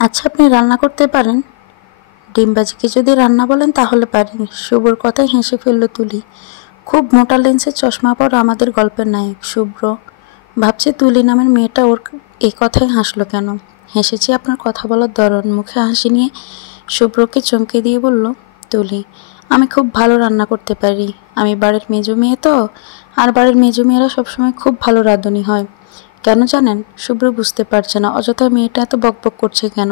আচ্ছা, আপনি রান্না করতে পারেন? ডিম ভাজিকে যদি রান্না বলেন তাহলে পারি। শুভ্রর কথায় হেসে ফেলল তুলি। খুব মোটা লেন্সের চশমা পরা আমাদের গল্পের নায়ক শুভ্র। ভাবছে তুলি নামের মেয়েটা ওর এই কথায় হাসলো কেন। হেসেছি আপনার কথা বলার ধরন। মুখে হাসি নিয়ে শুভ্রকে চমকে দিয়ে বলল, তুলি, আমি খুব ভালো রান্না করতে পারি। আমি বাড়ির মেজো মেয়ে তো, আর বাড়ির মেজো মেয়েরা সবসময় খুব ভালো রাঁধুনি হয়। কেন জানেন? শুভ্র বুঝতে পারছে না অযথা মেয়েটা এত বকবক করছে কেন।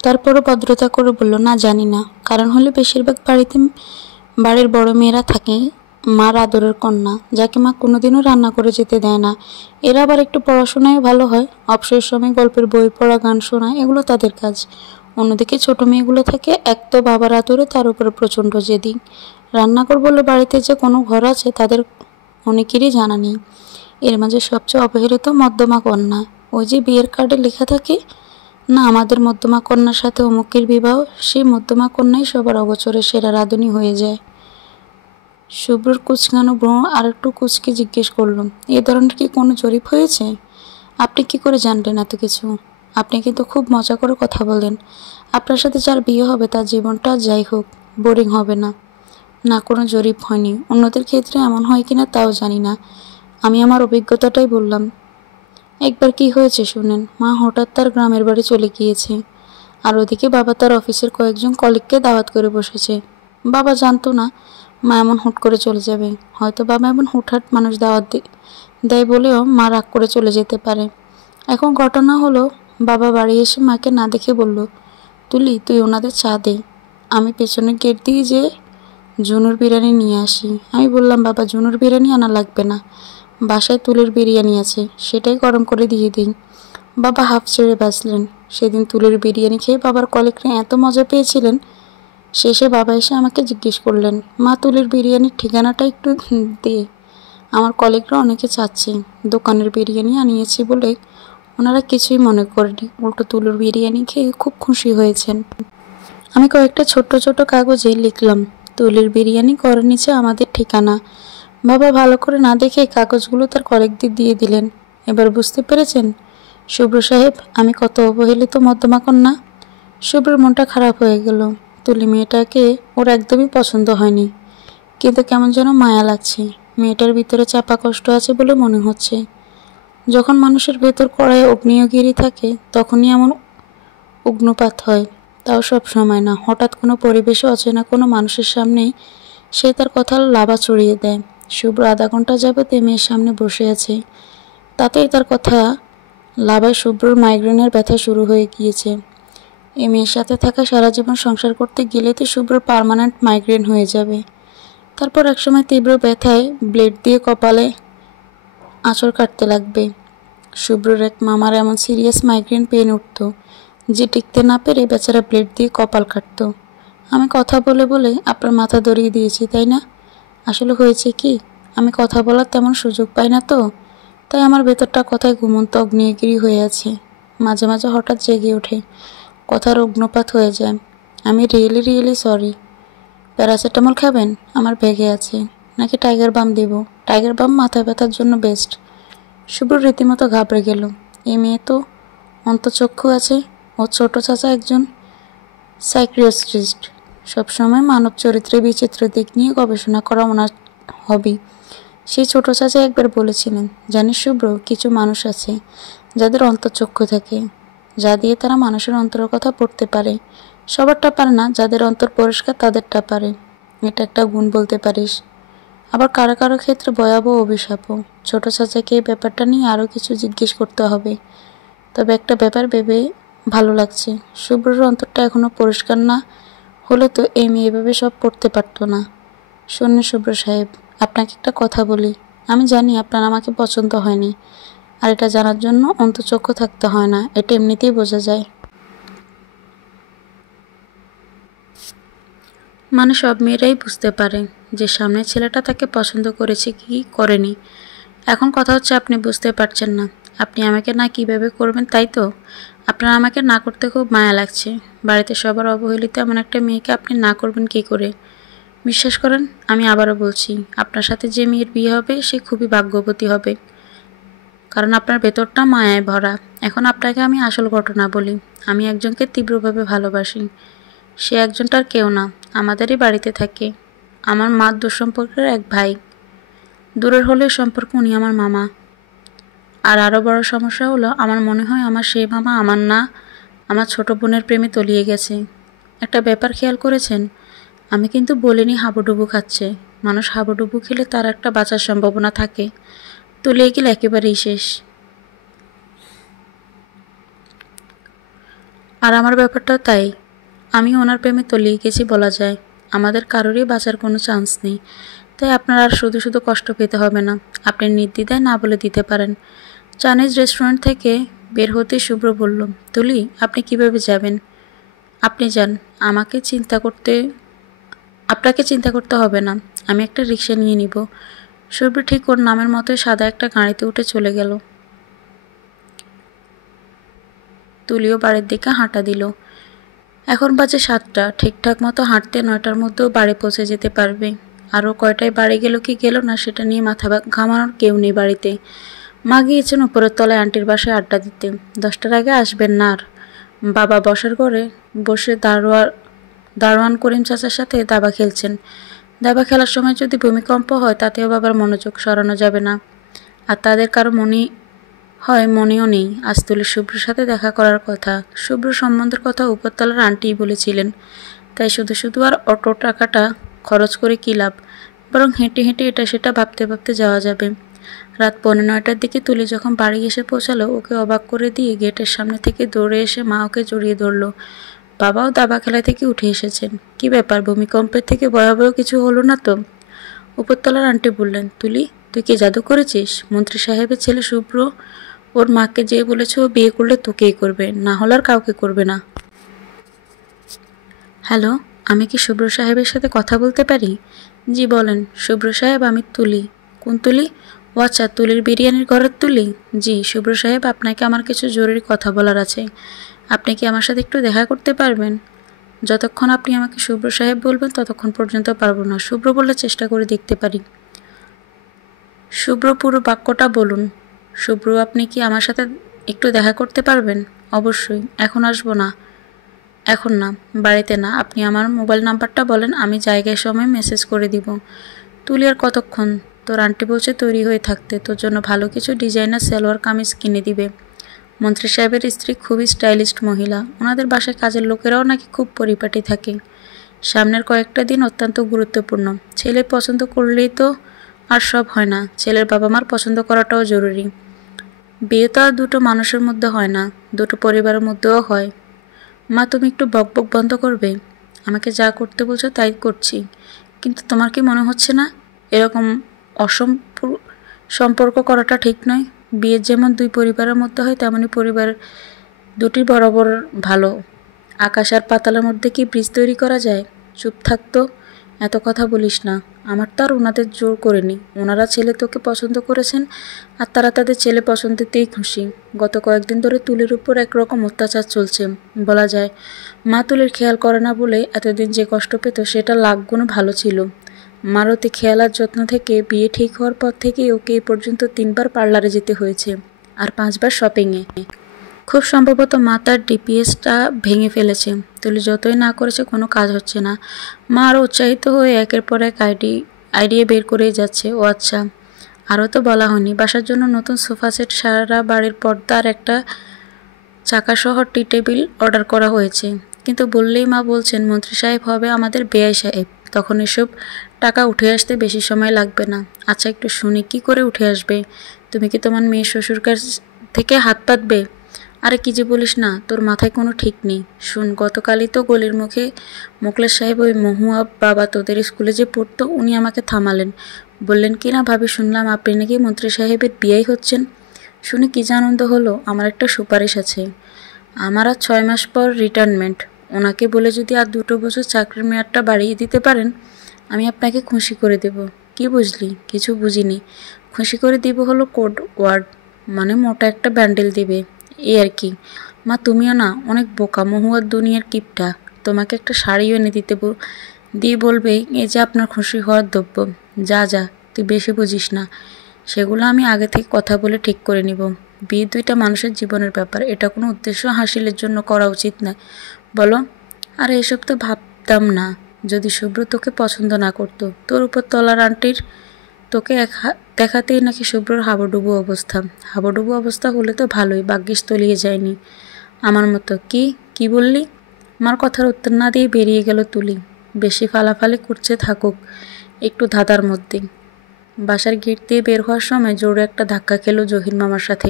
তারপরও ভদ্রতা করে বলল, না জানি না। কারণ হলে বেশিরভাগ বাড়ির বড় মেয়েরা থাকে মার আদরের কন্যা, যাকে মা কোনোদিনও রান্না করে যেতে দেয় না। এরা আবার একটু পড়াশোনায় ভালো হয়, অবসর সময় গল্পের বই পড়া, গান শোনা, এগুলো তাদের কাজ। অন্যদিকে ছোট মেয়েগুলো থাকে এক তো বাবার আদরে, তার উপরে প্রচণ্ড জেদি। রান্নাঘর বলে বাড়িতে যে কোনো ঘর আছে তাদের অনেকেরই জানা নেই। এর মাঝে সবচেয়ে অবহেলিত মধ্যমা কন্যা। ওই যে বিয়ের কার্ডে লেখা থাকে না, আমাদের মধ্যমা কন্যার সাথে অমুকের বিবাহ, সেই মধ্যমা কন্যাই সবার অগোচরে সেরা রাঁধুনি হয়ে যায়। শুভ্রর কুচকানো ব্রণ আর একটু কুচকে জিজ্ঞেস করলাম, এ ধরনের কি কোনো জরিপ হয়েছে? আপনি কি করে জানলেন এত কিছু? আপনি কিন্তু খুব মজা করে কথা বলেন। আপনার সাথে যার বিয়ে হবে তার জীবনটা যাই হোক বোরিং হবে না। না, কোনো জরিপ হয়নি। অন্যদের ক্ষেত্রে এমন হয় কিনা তাও জানি না। আমি আমার অভিজ্ঞতাটাই বললাম। একবার কি হয়েছে শুনেন। মা হঠাৎ তার গ্রামের বাড়ি চলে গিয়েছে, আর ওদিকে বাবা তার অফিসের কয়েকজন কলিগকে দাওয়াত করে বসেছে। বাবা জানতো না মা এমন হুট করে চলে যাবে। হয়তো বাবা এমন হুটহাট মানুষ দাওয়াত দেয় বলেও মা রাগ করে চলে যেতে পারে। এখন ঘটনা হলো, বাবা বাড়ি এসে মাকে না দেখে বলল, তুলি, তুই ওনাদের চা দে, আমি পেছনের গেট দিয়ে যে জুনুর বিরিয়ানি নিয়ে আসি। আমি বললাম, বাবা, জুনুর বিরিয়ানি আনা লাগবে না, বাসায় তুলের বিরিয়ানি আছে, সেটাই গরম করে দিয়ে দিই। বাবা হাফ ছেড়ে বাঁচলেন। সেদিন তুলের বিরিয়ানি খেয়ে বাবার কলিগরা এত মজা পেয়েছিলেন। শেষে বাবা এসে আমাকে জিজ্ঞেস করলেন, মা, তুলের বিরিয়ানির ঠিকানাটা একটু দে। আমার কলিগরা অনেকে চাচ্ছে, দোকানের বিরিয়ানি আনিয়েছি বলে ওনারা কিছুই মনে করেনি, উল্টো তুলোর বিরিয়ানি খেয়ে খুব খুশি হয়েছেন। আমি কয়েকটা ছোট্ট ছোট কাগজে লিখলাম, তুলের বিরিয়ানি ঘরের নিচে আমাদের ঠিকানা। বাবা ভালো করে না দেখে কাগজগুলো তার কলিগদের দিয়ে দিলেন। এবার বুঝতে পেরেছেন শুভ্র সাহেব আমি কত অবহেলিত মধ্যমা কন্যা? শুভ্রের মনটা খারাপ হয়ে গেল। তুলি মেয়েটাকে ওর একদমই পছন্দ হয়নি, কিন্তু কেমন যেন মায়া লাগছে। মেয়েটার ভিতরে চাপা কষ্ট আছে বলে মনে হচ্ছে। যখন মানুষের ভেতর কড়ায় অগ্নিয়গিরি থাকে তখনই এমন উগ্নপাত হয়। তাও সব সময় না, হঠাৎ কোনো পরিবেশে অচেনা কোনো মানুষের সামনেই সে তার কথা লাভা ছড়িয়ে দেয়। শুভ্র আধা ঘন্টা যাবত এই মেয়ের সামনে বসে আছে, তাতেই তার কথা লাভায় শুভ্রর মাইগ্রেনের ব্যথা শুরু হয়ে গিয়েছে। এই মেয়ের সাথে থাকা সারা জীবন সংসার করতে গেলে তো শুভ্রর পার্মানেন্ট মাইগ্রেন হয়ে যাবে। তারপর একসময় তীব্র ব্যথায় ব্লেড দিয়ে কপালে আঁচড় কাটতে লাগবে। শুভ্রর এক মামার এমন সিরিয়াস মাইগ্রেন পেন উঠত যে টিকতে না পেরে বেচারা ব্লেড দিয়ে কপাল কাটত। আমি কথা বলে বলে আপনার মাথা ধরিয়ে দিয়েছি, তাই না? আসলে হয়েছে কি, আমি কথা বলার তেমন সুযোগ পাই না তো, তাই আমার ভেতরটা কথায় ঘুমন্ত অগ্নিগিরি হয়ে আছে। মাঝে মাঝে হঠাৎ জেগে ওঠে, কথার অগ্নপাত হয়ে যায়। আমি রিয়েলি সরি। প্যারাসিটামল খাবেন? আমার ব্যাগে আছে। নাকি টাইগার বাম দেব? টাইগার বাম মাথা ব্যথার জন্য বেস্ট। শুভ্র রীতিমতো ঘাবড়ে গেল। এই মেয়ে তো অন্তঃচক্ষু আছে। ও ছোট চাচা একজন সাইকিয়াট্রিস্ট, সবসময় মানব চরিত্রের বিচিত্র দিক নিয়ে গবেষণা করা ওনার হবি। সেই ছোট চাচা একবার বলেছিলেন, জানিস শুভ্র, কিছু মানুষ আছে যাদের অন্তঃচক্ষু থাকে, যা দিয়ে তারা মানুষের অন্তরের কথা পড়তে পারে। সবারটা পারে না, যাদের অন্তর পরিষ্কার তাদেরটা পারে। এটা একটা গুণ বলতে পারিস। আবার কারো কারো ক্ষেত্রে ভয়াবহ অভিশাপও। ছোট চাচাকে এই ব্যাপারটা নিয়ে আরও কিছু জিজ্ঞেস করতে হবে। তবে একটা ব্যাপার ভেবে ভালো লাগছে, শুভ্রর অন্তরটা এখনও পরিষ্কার না হলে তো এই মেয়ে এভাবে সব পড়তে পারতো না। শোনেন শুভ্র সাহেব, আপনাকে একটা কথা বলি। আমি জানি আপনার আমাকে পছন্দ হয়নি, আর এটা জানার জন্য অন্তঃচক্ষু থাকতে হয় না, এটা এমনিতেই বোঝা যায়। মানে সব মেয়েরাই বুঝতে পারে যে সামনের ছেলেটা তাকে পছন্দ করেছে কি করেনি। এখন কথা হচ্ছে আপনি বুঝতে পারছেন না। আপনি আমাকে না কীভাবে করবেন, তাই তো? আপনার আমাকে না করতে খুব মায়া লাগছে। বাড়িতে সবার অবহেলিত এমন একটা মেয়েকে আপনি না করবেন কী করে? বিশ্বাস করেন, আমি আবারও বলছি, আপনার সাথে যে মেয়ের বিয়ে হবে সে খুবই ভাগ্যবতী হবে। কারণ আপনার ভেতরটা মায়ায় ভরা। এখন আপনাকে আমি আসল ঘটনা বলি। আমি একজনকে তীব্রভাবে ভালোবাসি। সে একজনটার কেউ না, আমাদেরই বাড়িতে থাকে। আমার মার দুঃসম্পর্কের এক ভাই। দূরের হলেও সম্পর্ক উনি আমার মামা। আর আরও বড় সমস্যা হলো, আমার মনে হয় আমার সেই মামা আমার না, আমার ছোট বোনের প্রেমে তলিয়ে গেছে। একটা ব্যাপার খেয়াল করেছেন? আমি কিন্তু বলিনি হাবুডুবু খাচ্ছে। মানুষ হাবুডুবু খেলে তার একটা বাঁচার সম্ভাবনা থাকে, তলিয়ে গেলে একেবারেই শেষ। আর আমার ব্যাপারটাও তাই। আমি ওনার প্রেমে তলিয়ে গেছি বলা যায়। আমাদের কারোরই বাঁচার কোনো চান্স নেই। তাই আপনার আর শুধু শুধু কষ্ট পেতে হবে না। আপনি নির্দ্বিধায় না বলে দিতে পারেন। চাইনিজ রেস্টুরেন্ট থেকে বের হতে শুভ্র বলল, তুলি, আপনি কিভাবে যাবেন? আপনি যান, আপনাকে চিন্তা করতে হবে না। আমি একটা রিক্সা নিয়ে নিব। শুভ্র ঠিক ওর নামের মতোই সাদা একটা গাড়িতে উঠে চলে গেল। তুলিও বাড়ির দিকে হাঁটা দিল। এখন বাজে 7টা। ঠিকঠাক মতো হাঁটতে 9টার মধ্যেও বাড়ি পৌঁছে যেতে পারবে। আরও কয়টায় বাড়ি গেল কি গেল না সেটা নিয়ে মাথা ঘামানোর কেউ নেই বাড়িতে। মা গিয়েছেন উপরের তলায় আন্টির বাসায় আড্ডা দিতে। 10টার আগে আসবেন না আর। বাবা বসার ঘরে বসে দারোয়ান করিম চাচার সাথে দাবা খেলছেন। দাবা খেলার সময় যদি ভূমিকম্প হয় তাতেও বাবার মনোযোগ সরানো যাবে না। আর তাদের কারো মনেও নেই আজ তুলির শুভ্রের সাথে দেখা করার কথা। শুভ্র সম্বন্ধের কথা উপরতলার আন্টিই বলেছিলেন। তাই শুধু শুধু আর অটো টাকাটা খরচ করে কী লাভ, বরং হেঁটে হেঁটে এটা সেটা ভাবতে ভাবতে যাওয়া যাবে। রাত 9:15টার দিকে তুলি যখন বাড়ি এসে পৌঁছালো, ওকে অবাক করে দিয়ে গেটের সামনে থেকে দৌড়ে এসে মা ওকে জড়িয়ে ধরল। বাবাও দাবা খেলা থেকে উঠে এসেছেন। কি ব্যাপার, ভূমিকম্পের থেকে ভয়াবহ কিছু হলো না তো? উপরতলার আন্টি বললেন, তুলি, তুই কি জাদু করেছিস? মন্ত্রী সাহেবের ছেলে শুভ্র ওর মাকে যেয়ে বলেছে ও বিয়ে করলে তোকেই করবে, না হলে আর কাউকে করবে না। হ্যালো, আমি কি শুভ্র সাহেবের সাথে কথা বলতে পারি? জি বলেন। শুভ্র সাহেব, আমি তুলি। কোন তুলি? ও আচ্ছা, তুলির বিরিয়ানির ঘরের তুলি। জি শুভ্র সাহেব, আপনাকে আমার কিছু জরুরি কথা বলার আছে। আপনি কি আমার সাথে একটু দেখা করতে পারবেন? যতক্ষণ আপনি আমাকে শুভ্র সাহেব বলবেন ততক্ষণ পর্যন্ত পারবো না। শুভ্র বলে চেষ্টা করে দেখতে পারি। শুভ্র পুরো বাক্যটা বলুন। শুভ্র, আপনি কি আমার সাথে একটু দেখা করতে পারবেন? অবশ্যই। এখন আসবো না? এখন না, বাড়িতে না। আপনি আমার মোবাইল নাম্বারটা বলেন, আমি জায়গায় সময় মেসেজ করে দিব। তুলি, আর কতক্ষণ? তোর আন্টি বলছে তৈরি হয়ে থাকতে, তোর জন্য ভালো কিছু ডিজাইনার সালোয়ার কামিজ কিনে দিবে। মন্ত্রী সাহেবের স্ত্রী খুবই স্টাইলিস্ট মহিলা। ওনাদের বাসায় কাজের লোকেরাও নাকি খুব পরিপাটি থাকে। সামনের কয়েকটা দিন অত্যন্ত গুরুত্বপূর্ণ। ছেলে পছন্দ করলেই তো আর সব হয় না, ছেলের বাবা মার পছন্দ করাটাও জরুরি। বিয়ে তো আর দুটো মানুষের মধ্যে হয় না, দুটো পরিবারের মধ্যেও হয়। মা, তুমি একটু বকবক বন্ধ করবে? আমাকে যা করতে বলছো তাই করছি, কিন্তু তোমার কি মনে হচ্ছে না এরকম সম্পর্ক করাটা ঠিক নয়? বিয়ের যেমন দুই পরিবারের মধ্যে হয়, তেমনই পরিবার দুটি বরাবর ভালো। আকাশ আর পাতালের মধ্যে কি ব্রিজ তৈরি করা যায়? চুপ থাকতো। এত কথা বলিস না। আমার তো আর ওনাদের জোর করেনি। ওনারা ছেলে তোকে পছন্দ করেছেন, আর তারা তাদের ছেলে পছন্দেতেই খুশি। গত কয়েকদিন ধরে তুলির উপর একরকম অত্যাচার চলছে বলা যায়। মা তুলির খেয়াল করে না বলে এতদিন যে কষ্ট পেত সেটা লাখ গুণ ভালো ছিল। মার অতি খেয়াল আর যত্ন থেকে বিয়ে ঠিক হওয়ার পর থেকেই ওকে এই পর্যন্ত 3বার পার্লারে যেতে হয়েছে, আর 5বার শপিংয়ে। খুব সম্ভবত মা তার ডিপিএসটা ভেঙে ফেলেছে। তুলি যতই না করেছে কোনো কাজ হচ্ছে না। মা আরও উৎসাহিত হয়ে একের পর এক আইডিয়া বের করেই যাচ্ছে। ও আচ্ছা, আরও তো বলা হয়নি, বাসার জন্য নতুন সোফা সেট, সারা বাড়ির পর্দা আর একটা চাকাসহ টি টেবিল অর্ডার করা হয়েছে। কিন্তু বললেই মা বলছেন মন্ত্রী সাহেব হবে আমাদের বেয়াই সাহেব, তখন এসব টাকা উঠে আসতে বেশি সময় লাগবে না। আচ্ছা, একটু শুনি, কি করে উঠে আসবে? তুমি কি তোমার মেয়ে শ্বশুর কাছ থেকে হাত পাতবে? আরে কি যে বলিস না, তোর মাথায় কোনো ঠিক নেই। শুন, গতকালই তো গলির মুখে মোখলেস সাহেব, ওই মহুয়া বাবা তোদের স্কুলে যে পড়তো, উনি আমাকে থামালেন। বললেন কি না ভাবি, শুনলাম আপনি নাকি মন্ত্রী সাহেবের বিয়েই হচ্ছেন। শুনে কি যে আনন্দ হলো। আমার একটা সুপারিশ আছে। আমার আর 6 মাস পর রিটায়ারমেন্ট। ওনাকে বলে যদি আর 2 বছর চাকরির মেয়াদটা বাড়িয়ে দিতে পারেন, আমি আপনাকে খুশি করে দেব। কি বুঝলি? কিছু বুঝিনি। খুশি করে দিব হলো কোড ওয়ার্ড, মানে মোটা একটা ব্যান্ডেল দিবে, এই আর কি। মা, তুমিও না অনেক বোকা, মহুয়ার দুনিয়ার কিপটা। তোমাকে একটা শাড়িও এনে দিয়ে বলবে এই যে আপনার খুশি হওয়ার দ্রব্য। যা যা, তুই বেশি বুঝিস না। সেগুলো আমি আগে থেকে কথা বলে ঠিক করে নিব। বিয়ে দুইটা মানুষের জীবনের ব্যাপার, এটা কোনো উদ্দেশ্য হাসিলের জন্য করা উচিত নয়, বলো? আর এসব তো ভাবতাম না, যদি শুভ্র তোকে পছন্দ না করতো। তোর উপর তলার আন্টির তোকে দেখাতেই নাকি শুভ্রর হাবুডুবু অবস্থা। হাবুডুবু অবস্থা হলে তো ভালোই, ভাগ্যিস তলিয়ে যায়নি আমার মতো। কি বললি? আমার কথার উত্তর না দিয়ে বেরিয়ে গেল তুলি। বেশি ফালাফালি করছে থাকুক, একটু ধাঁধার মধ্যে। বাসার গেট দিয়ে বের হওয়ার সময় জোরে একটা ধাক্কা খেল জহির মামার সাথে।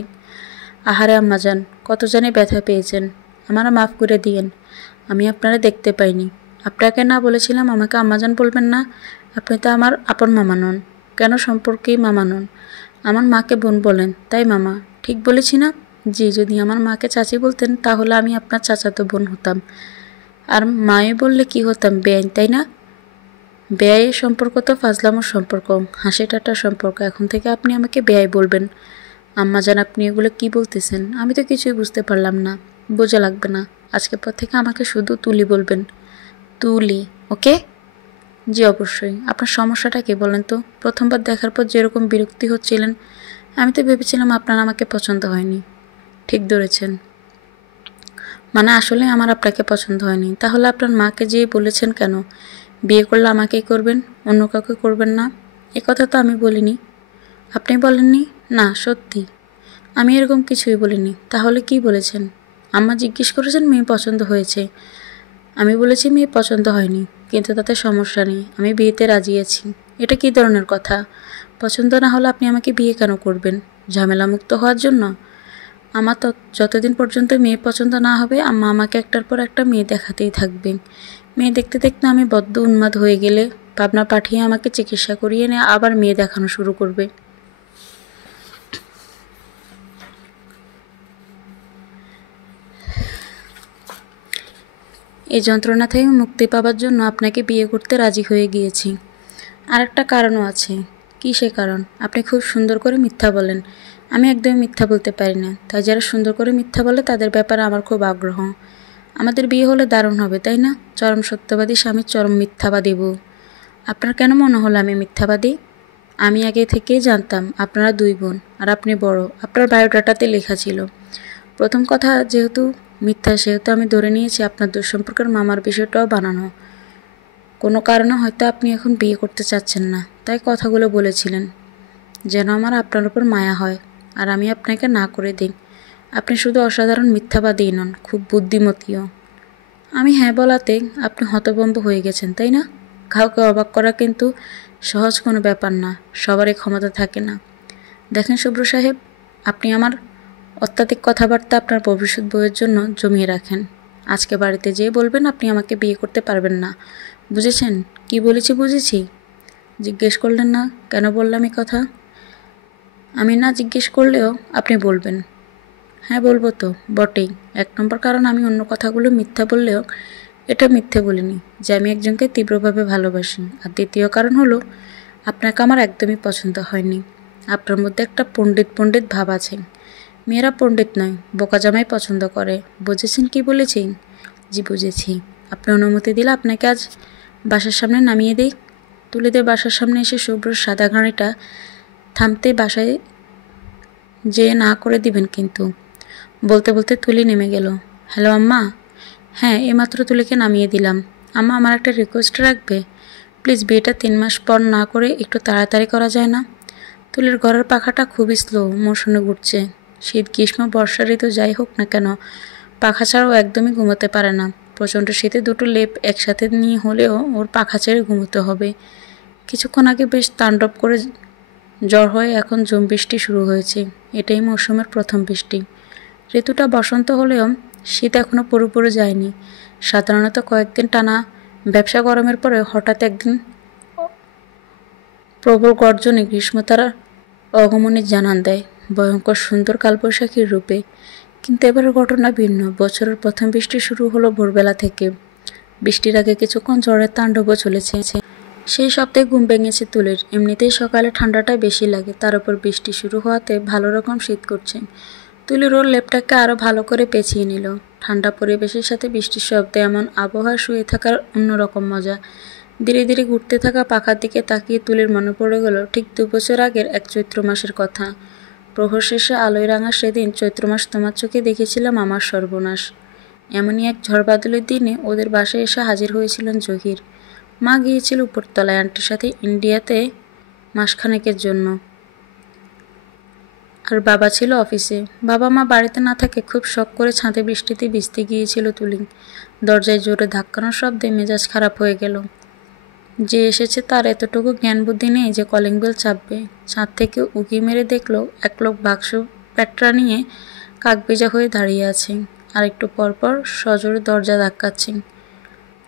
আহারে আম্মাজান, কত জানি ব্যথা পেয়েছেন, আমারা মাফ করে দিয়েন। আমি আপনারা দেখতে পাইনি। আপনাকে না বলেছিলাম আমাকে আম্মাজান বলবেন না? আপনি তো আমার আপন মামা নন। কেন সম্পর্কেই মামা নন? আমার মাকে বোন বলেন, তাই মামা ঠিক বলেছি না? জি, যদি আমার মাকে চাচি বলতেন তাহলে আমি আপনার চাচাতো বোন হতাম। আর মায়ে বললে কি হতাম? বেআইন, তাই না? বেআইয়ের সম্পর্ক তো ফাজলামোর সম্পর্ক, হাসি ঠাট্টার সম্পর্ক। এখন থেকে আপনি আমাকে বেআই বলবেন। আম্মাজান, আপনি এগুলো কি বলতেছেন? আমি তো কিছুই বুঝতে পারলাম না। বোঝা লাগবে না, আজকের পর থেকে আমাকে শুধু তুলি বলবেন। তুলি, ওকে? জি অবশ্যই। আপনার সমস্যাটা কি বলেন তো? প্রথমবার দেখার পর যেরকম বিরক্তি হচ্ছিলেন, আমি তো ভেবেছিলাম আপনার আমাকে পছন্দ হয়নি। ঠিক ধরেছেন, মানে আসলে আমার আপনাকে পছন্দ হয়নি। তাহলে আপনার মাকে যেয়ে বলেছেন কেন বিয়ে করলে আমাকেই করবেন, অন্য কাউকে করবেন না? এ কথা তো আমি বলিনি। আপনি বলেননি? না, সত্যি আমি এরকম কিছুই বলিনি। তাহলে কি বলেছেন? আম্মা জিজ্ঞেস করেছেন মেয়ে পছন্দ হয়েছে, আমি বলেছি মেয়ে পছন্দ হয়নি, কিন্তু তাতে সমস্যা নেই, আমি বিয়েতে রাজি আছি। এটা কি ধরনের কথা? পছন্দ না হলে আপনি আমাকে বিয়ে কেন করবেন? ঝামেলামুক্ত হওয়ার জন্য? আমার তো যতদিন পর্যন্ত মেয়ে পছন্দ না হবে আম্মা আমাকে একটার পর একটা মেয়ে দেখাতেই থাকবে। মেয়ে দেখতে দেখতে আমি বড্ড উন্মাদ হয়ে গেলে পাবনা পাঠিয়ে আমাকে চিকিৎসা করিয়ে নিয়ে আবার মেয়ে দেখানো শুরু করবে। এই যন্ত্রণা থেকে মুক্তি পাবার জন্য আপনাকে বিয়ে করতে রাজি হয়ে গিয়েছি। আর একটা কারণও আছে। কী সে কারণ? আপনি খুব সুন্দর করে মিথ্যা বলেন। আমি একদমই মিথ্যা বলতে পারি না, তাই যারা সুন্দর করে মিথ্যা বলে তাদের ব্যাপারে আমার খুব আগ্রহ। আমাদের বিয়ে হলে দারুণ হবে, তাই না? চরম সত্যবাদী স্বামীর চরম মিথ্যাবাদী বউ। আপনার কেন মনে হলো আমি মিথ্যাবাদী? আমি আগে থেকেই জানতাম আপনারা দুই বোন, আর আপনি বড়। আপনার বায়োডাটাতে লেখা ছিল। প্রথম কথা যেহেতু মিথ্যা, সেহেতু আমি ধরে নিয়েছি আপনার দুঃসম্পর্কের মামার বিষয়টাও বানানো। কোনো কারণে হয়তো আপনি এখন বিয়ে করতে চাচ্ছেন না, তাই কথাগুলো বলেছিলেন যেন আমার আপনার উপর মায়া হয় আর আমি আপনাকে না করে দিই। আপনি শুধু অসাধারণ মিথ্যাবাদী নন, খুব বুদ্ধিমতীও। আমি হ্যাঁ বলাতে আপনি হতভম্ব হয়ে গেছেন, তাই না? কাউকে অবাক করা কিন্তু সহজ কোনো ব্যাপার না, সবারই ক্ষমতা থাকে না। দেখেন শুভ্র সাহেব, আপনি আমার অত্যাধিক কথাবার্তা আপনার ভবিষ্যৎ বউয়ের জন্য জমিয়ে রাখেন। আজকে বাড়িতে যেয়ে বলবেন আপনি আমাকে বিয়ে করতে পারবেন না। বুঝেছেন? কি বলেছি বুঝেছি? জিজ্ঞেস করলেন না কেন বললাম এই কথা? আমি না জিজ্ঞেস করলেও আপনি বলবেন। হ্যাঁ বলবো তো বটেই। 1 নম্বর কারণ, আমি অন্য কথাগুলো মিথ্যা বললেও এটা মিথ্যে বলিনি যে আমি একজনকে তীব্রভাবে ভালোবাসি। আর দ্বিতীয় কারণ হলো, আপনাকে আমার একদমই পছন্দ হয়নি। আপনার মধ্যে একটা পণ্ডিত পণ্ডিত ভাব আছে। মেয়েরা পণ্ডিত নয়, বোকা জামাই পছন্দ করে। বুঝেছেন কি বলেছি? জি বুঝেছি। আপনি অনুমতি দিলে আপনাকে আজ বাসার সামনে নামিয়ে দিই। তুলিদের বাসার সামনে এসে শুভ্রর সাদা গাড়িটা থামতে বাসায় যেয়ে না করে দিবেন কিন্তু। বলতে বলতে তুলি নেমে গেল। হ্যালো আম্মা। হ্যাঁ, এইমাত্র তুলিকে নামিয়ে দিলাম। আম্মা, আমার একটা রিকোয়েস্ট রাখবে? প্লিজ বিয়েটা 3 মাস পর না করে একটু তাড়াতাড়ি করা যায় না? তুলির ঘরের পাখাটা খুবই স্লো মোশনে ঘুরছে। শীত গ্রীষ্ম বর্ষা ঋতু যাই হোক না কেন, পাখা ছাড়াও একদমই ঘুমোতে পারে না। প্রচণ্ড শীতে দুটো লেপ একসাথে নিয়ে হলেও ওর পাখা ছেড়ে ঘুমোতে হবে। কিছুক্ষণ আগে বেশ তাণ্ডব করে জ্বর হয়ে এখন ঝুম বৃষ্টি শুরু হয়েছে। এটাই মৌসুমের প্রথম বৃষ্টি। ঋতুটা বসন্ত হলেও শীত এখনও পুরোপুরি যায়নি। সাধারণত কয়েকদিন টানা ব্যবসা গরমের পরে হঠাৎ একদিন প্রবল গর্জনে গ্রীষ্ম তার আগমনের জানান দেয়, ভয়ঙ্কর সুন্দর কালবৈশাখীর রূপে। কিন্তু এবারের ঘটনা ভিন্ন। বছরের প্রথম বৃষ্টি শুরু হলো ভোরবেলা থেকে। বৃষ্টির আগে কিছুক্ষণ ঝড়ের তাণ্ডবও চলেছে। সেই শব্দে ঘুম ভেঙেছে তুলির। এমনিতেই সকালে ঠান্ডাটা বেশি লাগে, তার উপর বৃষ্টি শুরু হওয়াতে ভালো রকম শীত করছে। তুলির ওর লেপটাকে আরও ভালো করে পেঁচিয়ে নিল। ঠান্ডা পরিবেশের সাথে বৃষ্টির শব্দে এমন আবহাওয়া শুয়ে থাকার অন্যরকম মজা। ধীরে ধীরে ঘুরতে থাকা পাখার দিকে তাকিয়ে তুলির মনে পড়ে গেল ঠিক 2 বছর আগের এক চৈত্র মাসের কথা। প্রহর শেষে আলোয় রাঙা সেদিন চৈত্র মাস তোমার চোখে দেখেছিলাম আমার সর্বনাশ। এমনই এক ঝড় বাদলের দিনে ওদের বাসায় এসে হাজির হয়েছিলেন জহির। মা গিয়েছিল উপরতলায় আন্টির সাথে ইন্ডিয়াতে মাসখানেকের জন্য, আর বাবা ছিল অফিসে। বাবা মা বাড়িতে না থাকে খুব শখ করে ছাদে বৃষ্টিতে ভিজতে গিয়েছিল তুলি। দরজায় জোরে ধাক্কানোর শব্দে মেজাজ খারাপ হয়ে গেল। যে এসেছে তার এতটুকু জ্ঞান বুদ্ধি নেই যে কলিং বেল চাপবে। ছাদ থেকে উঁকি মেরে দেখলো এক লোক বাক্স প্যাটরা নিয়ে কাকভেজা হয়ে দাঁড়িয়ে আছে, আর একটু পরপর সজোরে দরজা ধাক্কাচ্ছে।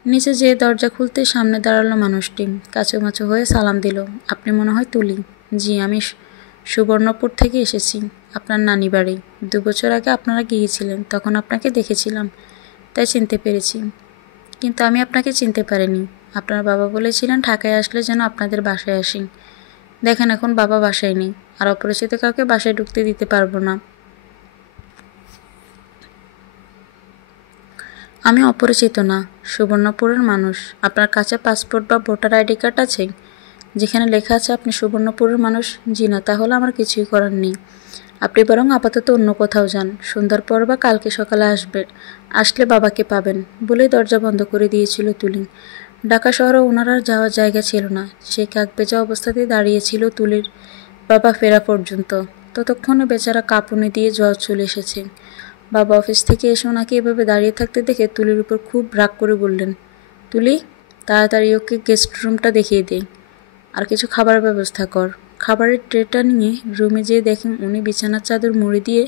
নিচে যেয়ে দরজা খুলতে সামনে দাঁড়ালো মানুষটি, কাছুমাছু হয়ে সালাম দিল। আপনি মনে হয় তুলি? জি, আমি সুবর্ণপুর থেকে এসেছি, আপনার নানি বাড়ি। 2 বছর আগে আপনারা গিয়েছিলেন, তখন আপনাকে দেখেছিলাম, তাই চিনতে পেরেছি। কিন্তু আমি আপনাকে চিনতে পারিনি। আপনার বাবা বলেছিলেন ঢাকায় আসলে যেন আপনাদের বাসায় আসি। দেখেন এখন বাবা বাসায় নেই, আর অপরিচিত কাউকে বাসায় ঢুকতে দিতে পারবো না। আমি অপরিচিত না, সুবর্ণপুরের মানুষ। আপনার কাছে পাসপোর্ট বা ভোটার আইডি কার্ড আছে যেখানে লেখা আছে আপনি সুবর্ণপুরের মানুষ? জি না। তাহলে আমার কিছুই করার নেই। আপনি বরং আপাতত অন্য কোথাও যান, সন্ধ্যার পর বা কালকে সকালে আসবেন। আসলে বাবাকে পাবেন, বলেই দরজা বন্ধ করে দিয়েছিল তুলি। ঢাকা শহরে ওনার আর যাওয়ার জায়গা ছিল না। সেই কাকভেজা অবস্থাতেই দাঁড়িয়েছিল তুলির বাবা ফেরা পর্যন্ত। ততক্ষণে বেচারা কাঁপুনি দিয়ে জ্বর চলে এসেছে। বাবা অফিস থেকে এসে ওনাকে এভাবে দাঁড়িয়ে থাকতে দেখে তুলির উপর খুব রাগ করে বললেন, তুলি, তাড়াতাড়ি ওকে গেস্ট রুমটা দেখিয়ে দে, আর কিছু খাবার ব্যবস্থা কর। খাবারের ট্রেটা নিয়ে রুমে যেয়ে দেখেন উনি বিছানার চাদর মুড়ি দিয়ে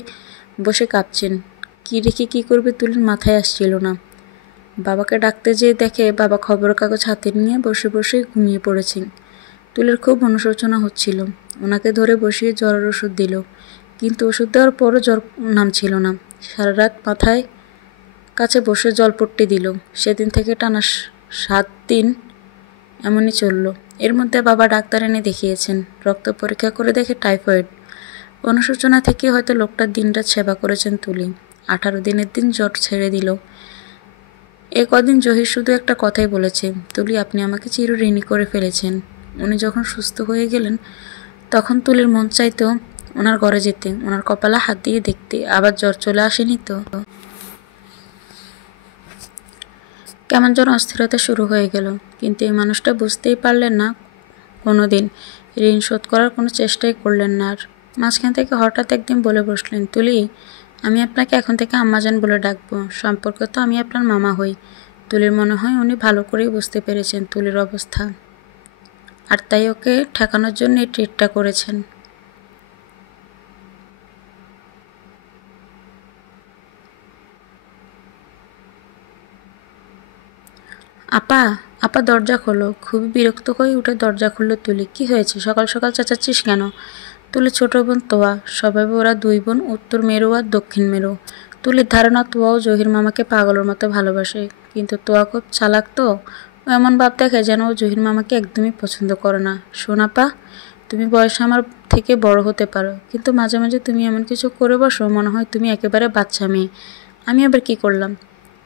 বসে কাঁপছেন। কী রেখে কী করবে তুলির মাথায় আসছিল না। বাবাকে ডাকতে যেয়ে দেখে বাবা খবরের কাগজ হাতে নিয়ে বসে বসে ঘুমিয়ে পড়েছেন। তুলির খুব অনুশোচনা হচ্ছিল। ওনাকে ধরে বসিয়ে জ্বরের ওষুধ দিল, কিন্তু ওষুধ দেওয়ার পরও জ্বর নামছিল না। সারা রাত মাথায় কাছে বসে জলপট্টি দিল। সেদিন থেকে টানা 7 দিন এমনই চলল। এর মধ্যে বাবা ডাক্তার এনে দেখিয়েছেন। রক্ত পরীক্ষা করে দেখে টাইফয়েড। অনুশোচনা থেকে হয়তো লোকটার দিনরাত সেবা করেছেন তুলি। 18 দিনের দিন জ্বর ছেড়ে দিল। এ কদিন জহির শুধু একটা কথাই বলেছে, তুলি, আপনি আমাকে চিরঋণী করে ফেলেছেন। উনি যখন সুস্থ হয়ে গেলেন তখন তুলির মন চাইতো ওনার ঘরে যেতে, ওনার কপালে হাত দিয়ে দেখতে আবার জ্বর চলে আসেনি তো। কেমন যেন অস্থিরতা শুরু হয়ে গেল। কিন্তু এই মানুষটা বুঝতেই পারলেন না কোনো দিন, ঋণ শোধ করার কোনো চেষ্টাই করলেন না। আর মাঝখান থেকে হঠাৎ একদিন বলে বসলেন, তুলি, আমি আপনাকে এখন থেকে আম্মাজান বলে ডাকবো। সম্পর্কে তো আমি আপনার মামা হই। তুলির মনে হয় উনি ভালো করেই বুঝতে পেরেছেন তুলির অবস্থা, আর তাই ওকে ঠেকানোর জন্য এই ট্রিটটা করেছেন। আপা, আপা, দরজা খোলো। খুবই বিরক্ত হয়ে উঠে দরজা খুলল তুলি। কি হয়েছে? সকাল সকাল চেঁচাচ্ছিস কেন? তুলির ছোট বোন তোয়া। স্বভাবে ওরা 2 বোন, উত্তর মেরু আর দক্ষিণ মেরু। তুলির ধারণা তোয়াও জহির মামাকে পাগলের মতো ভালোবাসে, কিন্তু তোয়া খুব চালাক তো। ও এমন ভাব দেখে যেন ও জহির মামাকে একদমই পছন্দ করে না। শোন আপা, তুমি বয়সে আমার থেকে বড় হতে পারো, কিন্তু মাঝে মাঝে তুমি এমন কিছু করে বসো মনে হয় তুমি একেবারে বাচ্চা মেয়ে। আমি আবার কি করলাম?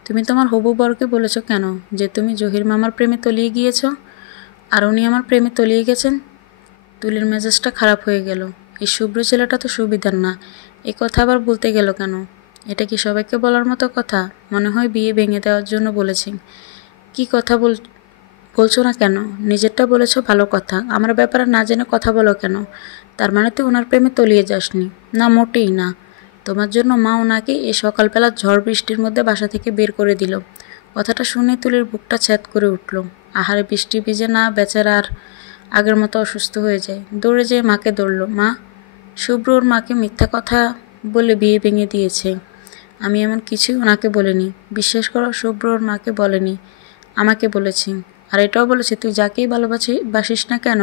তুমি তোমার হবু বরকে বলেছ কেন যে তুমি জহির মামার প্রেমে তলিয়ে গিয়েছ, আর উনি আমার প্রেমে তলিয়ে গেছেন? তুলির মেজাজটা খারাপ হয়ে গেল। এই শুভ্র ছেলেটা তো সুবিধার না, এই কথা আবার বলতে গেল কেন? এটা কি সবাইকে বলার মতো কথা? মনে হয় বিয়ে ভেঙে দেওয়ার জন্য বলেছি। কি কথা বলছো না কেন? নিজেরটা বলেছ ভালো কথা, আমার ব্যাপারে না জেনে কথা বলো কেন? তার মানে তুই ওনার প্রেমে তলিয়ে যাসনি? না, মোটেই না। তোমার জন্য মা ওনাকে এই সকালবেলা ঝড় বৃষ্টির মধ্যে বাসা থেকে বের করে দিল। কথাটা শুনে তুলির বুকটা ছ্যাদ করে উঠল। আহারে, বৃষ্টি ভিজে না বেচারা আর আগের মতো অসুস্থ হয়ে যায়। দৌড়ে যেয়ে মাকে ধরল। মা, শুভ্র ওর মাকে মিথ্যা কথা বলে বিয়ে ভেঙে দিয়েছে। আমি এমন কিছুই ওনাকে বলিনি। বিশ্বাস করো, শুভ্র ওর মাকে বলেনি, আমাকে বলেছি। আর এটাও বলেছে তুই যাকেই বাসিস না কেন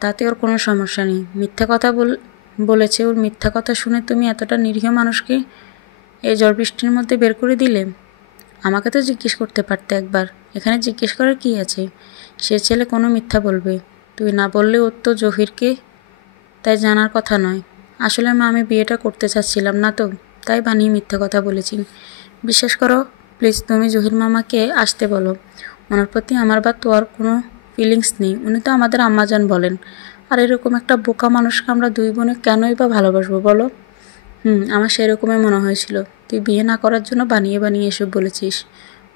তাতে ওর কোনো সমস্যা নেই। মিথ্যা কথা বলেছে। ওর মিথ্যা কথা শুনে তুমি এতটা নিরীহ মানুষকে এই ঝড় বৃষ্টির মধ্যে বের করে দিলে? আমাকে তো জিজ্ঞেস করতে পারতে একবার। এখানে জিজ্ঞেস করার কি আছে? সে ছেলে কোনো মিথ্যা বলবে? তুই না বললে ওর তো জহিরকে, তাই জানার কথা নয়। আসলে মা, আমি বিয়েটা করতে চাচ্ছিলাম না তো, তাই বানিয়ে মিথ্যা কথা বলেছি। বিশ্বাস করো প্লিজ, তুমি জহির মামাকে আসতে বলো। ওনার প্রতি আমার বা তোর কোনো ফিলিংস নেই, উনি তো আমাদের আম্মাজান বলেন। আর এরকম একটা বোকা মানুষকে আমরা দুই বোনে কেনই বা ভালোবাসবো বলো? আমার সেরকমই মনে হয়েছিল। তুই বিয়ে না করার জন্য বানিয়ে বানিয়ে এসব বলেছিস।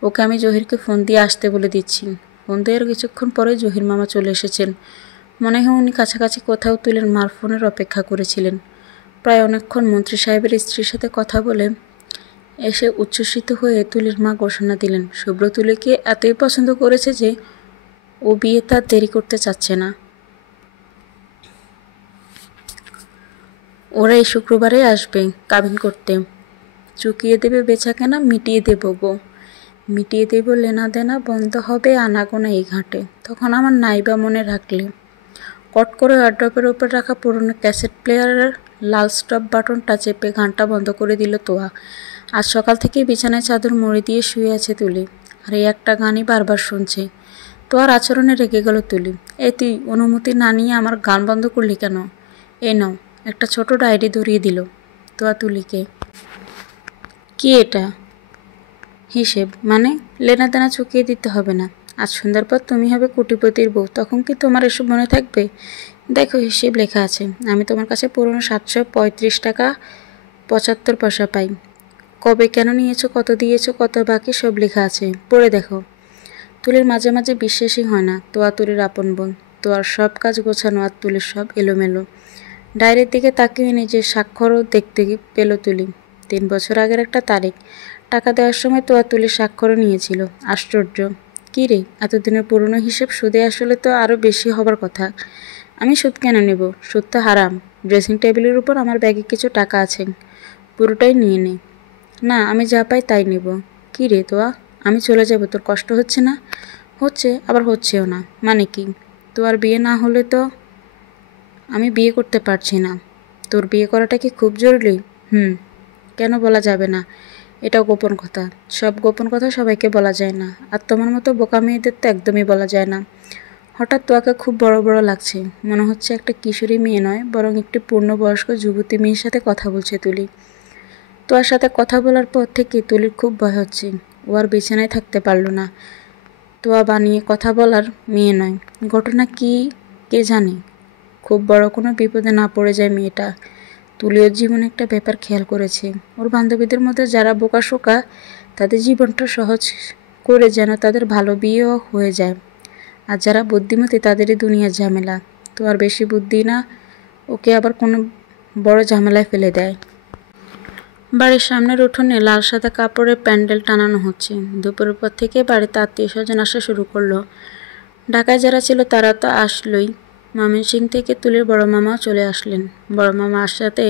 ওকে আমি জহিরকে ফোন দিয়ে আসতে বলে দিচ্ছি। ফোন দেওয়ার কিছুক্ষণ পরে জহির মামা চলে এসেছেন। মনে হয় উনি কাছাকাছি কোথাও তুলের মার ফোনের অপেক্ষা করেছিলেন। প্রায় অনেকক্ষণ মন্ত্রী সাহেবের স্ত্রীর সাথে কথা বলে এসে উচ্ছ্বসিত হয়ে তুলির মা ঘোষণা দিলেন, শুভ্র তুলিকে এতই পছন্দ করেছে যে ও বিয়ে তার দেরি করতে চাচ্ছে না। ওরা এই শুক্রবারে আসবে কাবিন করতে। চুকিয়ে দেবে বেচাকেনা, মিটিয়ে দেবো গো, মিটিয়ে দেব লেনা দেনা, বন্ধ হবে আনাগোনা এই ঘাটে। তখন আমার নাইবা মনে রাখলে। কট করে ওয়ার্ড্রপের ওপর রাখা পুরনো ক্যাসেট প্লেয়ারের লাল স্টপ বাটনটা চেপে গানটা বন্ধ করে দিল তোয়া। আজ সকাল থেকে বিছানায় চাদর মুড়ি দিয়ে শুয়ে আছে তুলি, আর এই একটা গানই বারবার শুনছে। তোয়ার আচরণে রেগে গেল তুলি। তুই অনুমতি না নিয়ে আমার গান বন্ধ করলি কেন? এই নাও। একটা ছোট ডায়েরি ধরিয়ে দিল তোয়া তুলিকে। কি এটা? হিসেব মানে? লেনা দেনা চুকিয়ে দিতে হবে না। আজ সন্ধ্যার পর তুমি হবে কোটিপতির বউ, তখন কি তোমার এসব মনে থাকবে? দেখো হিসেব লেখা আছে। আমি তোমার কাছে পুরনো 735 টাকা 75 পয়সা পাই। কবে কেন নিয়েছো, কত দিয়েছো, কত বাকি, সব লেখা আছে, পড়ে দেখো। তুলির মাঝে মাঝে বিশ্বাসই হয় না তোয়া তুলির আপন বোন। তোয়ার সব কাজ গোছানো আর তুলির সব এলোমেলো। ডায়েরির দিকে তাকিয়ে নিজের স্বাক্ষরও দেখতে পেল তুলি। 3 বছর আগের একটা তারিখ। টাকা দেওয়ার সময় তোয়া তুলির স্বাক্ষরও নিয়েছিল। আশ্চর্য। কী রে, এতদিনের পুরনো হিসেব সুদে আসলে তো আরও বেশি হবার কথা। আমি সুদ কেন নেব? সুদ তো হারাম। ড্রেসিং টেবিলের উপর আমার ব্যাগে কিছু টাকা আছে, পুরোটাই নিয়ে নে। না, আমি যা পাই তাই নেব। কী রে তোয়া, আমি চলে যাব, তোর কষ্ট হচ্ছে না? হচ্ছে, আবার হচ্ছেও না। মানে কি? তোর বিয়ে না হলে তো আমি বিয়ে করতে পারছি না। তোর বিয়ে করাটা কি খুব জরুরি? কেন বলা যাবে না? এটাও গোপন কথা। সব গোপন কথা সবাইকে বলা যায় না, আর তোমার মতো বোকা মেয়েদের তো একদমই বলা যায় না। হঠাৎ তোয়াকে খুব বড় বড় লাগছে। মনে হচ্ছে একটা কিশোরী মেয়ে নয়, বরং একটি পূর্ণবয়স্ক যুবতী মেয়ের সাথে কথা বলছে তুলি। তোয়ার সাথে কথা বলার পর থেকে তুলির খুব ভয় হচ্ছে। ও আর বিছানায় থাকতে পারল না। তোয়া বানিয়ে কথা বলার মেয়ে নয়। ঘটনা কি কে জানে? খুব বড় কোনো বিপদে না পড়ে যায় মেয়েটা। তুলিও জীবনে একটা ব্যাপার খেয়াল করেছে। ওর বান্ধবীদের মধ্যে যারা বোকাশোকা, তাদের জীবনটা সহজ করে যেন তাদের ভালো বিয়েও হয়ে যায়। আর যারা বুদ্ধিমতী, তাদেরই দুনিয়ার ঝামেলা। তো আর বেশি বুদ্ধি না, ওকে আবার কোনো বড় ঝামেলায় ফেলে দেয়। বাড়ির সামনের উঠোনে লাল সাদা কাপড়ের প্যান্ডেল টানানো হচ্ছে। দুপুরের পর থেকে বাড়িতে আত্মীয় স্বজন আসা শুরু করলো। ঢাকায় যারা ছিল তারা তো আসলোই। ময়মনসিংহ থেকে তুলির বড় মামাও চলে আসলেন। বড় মামা আসাতে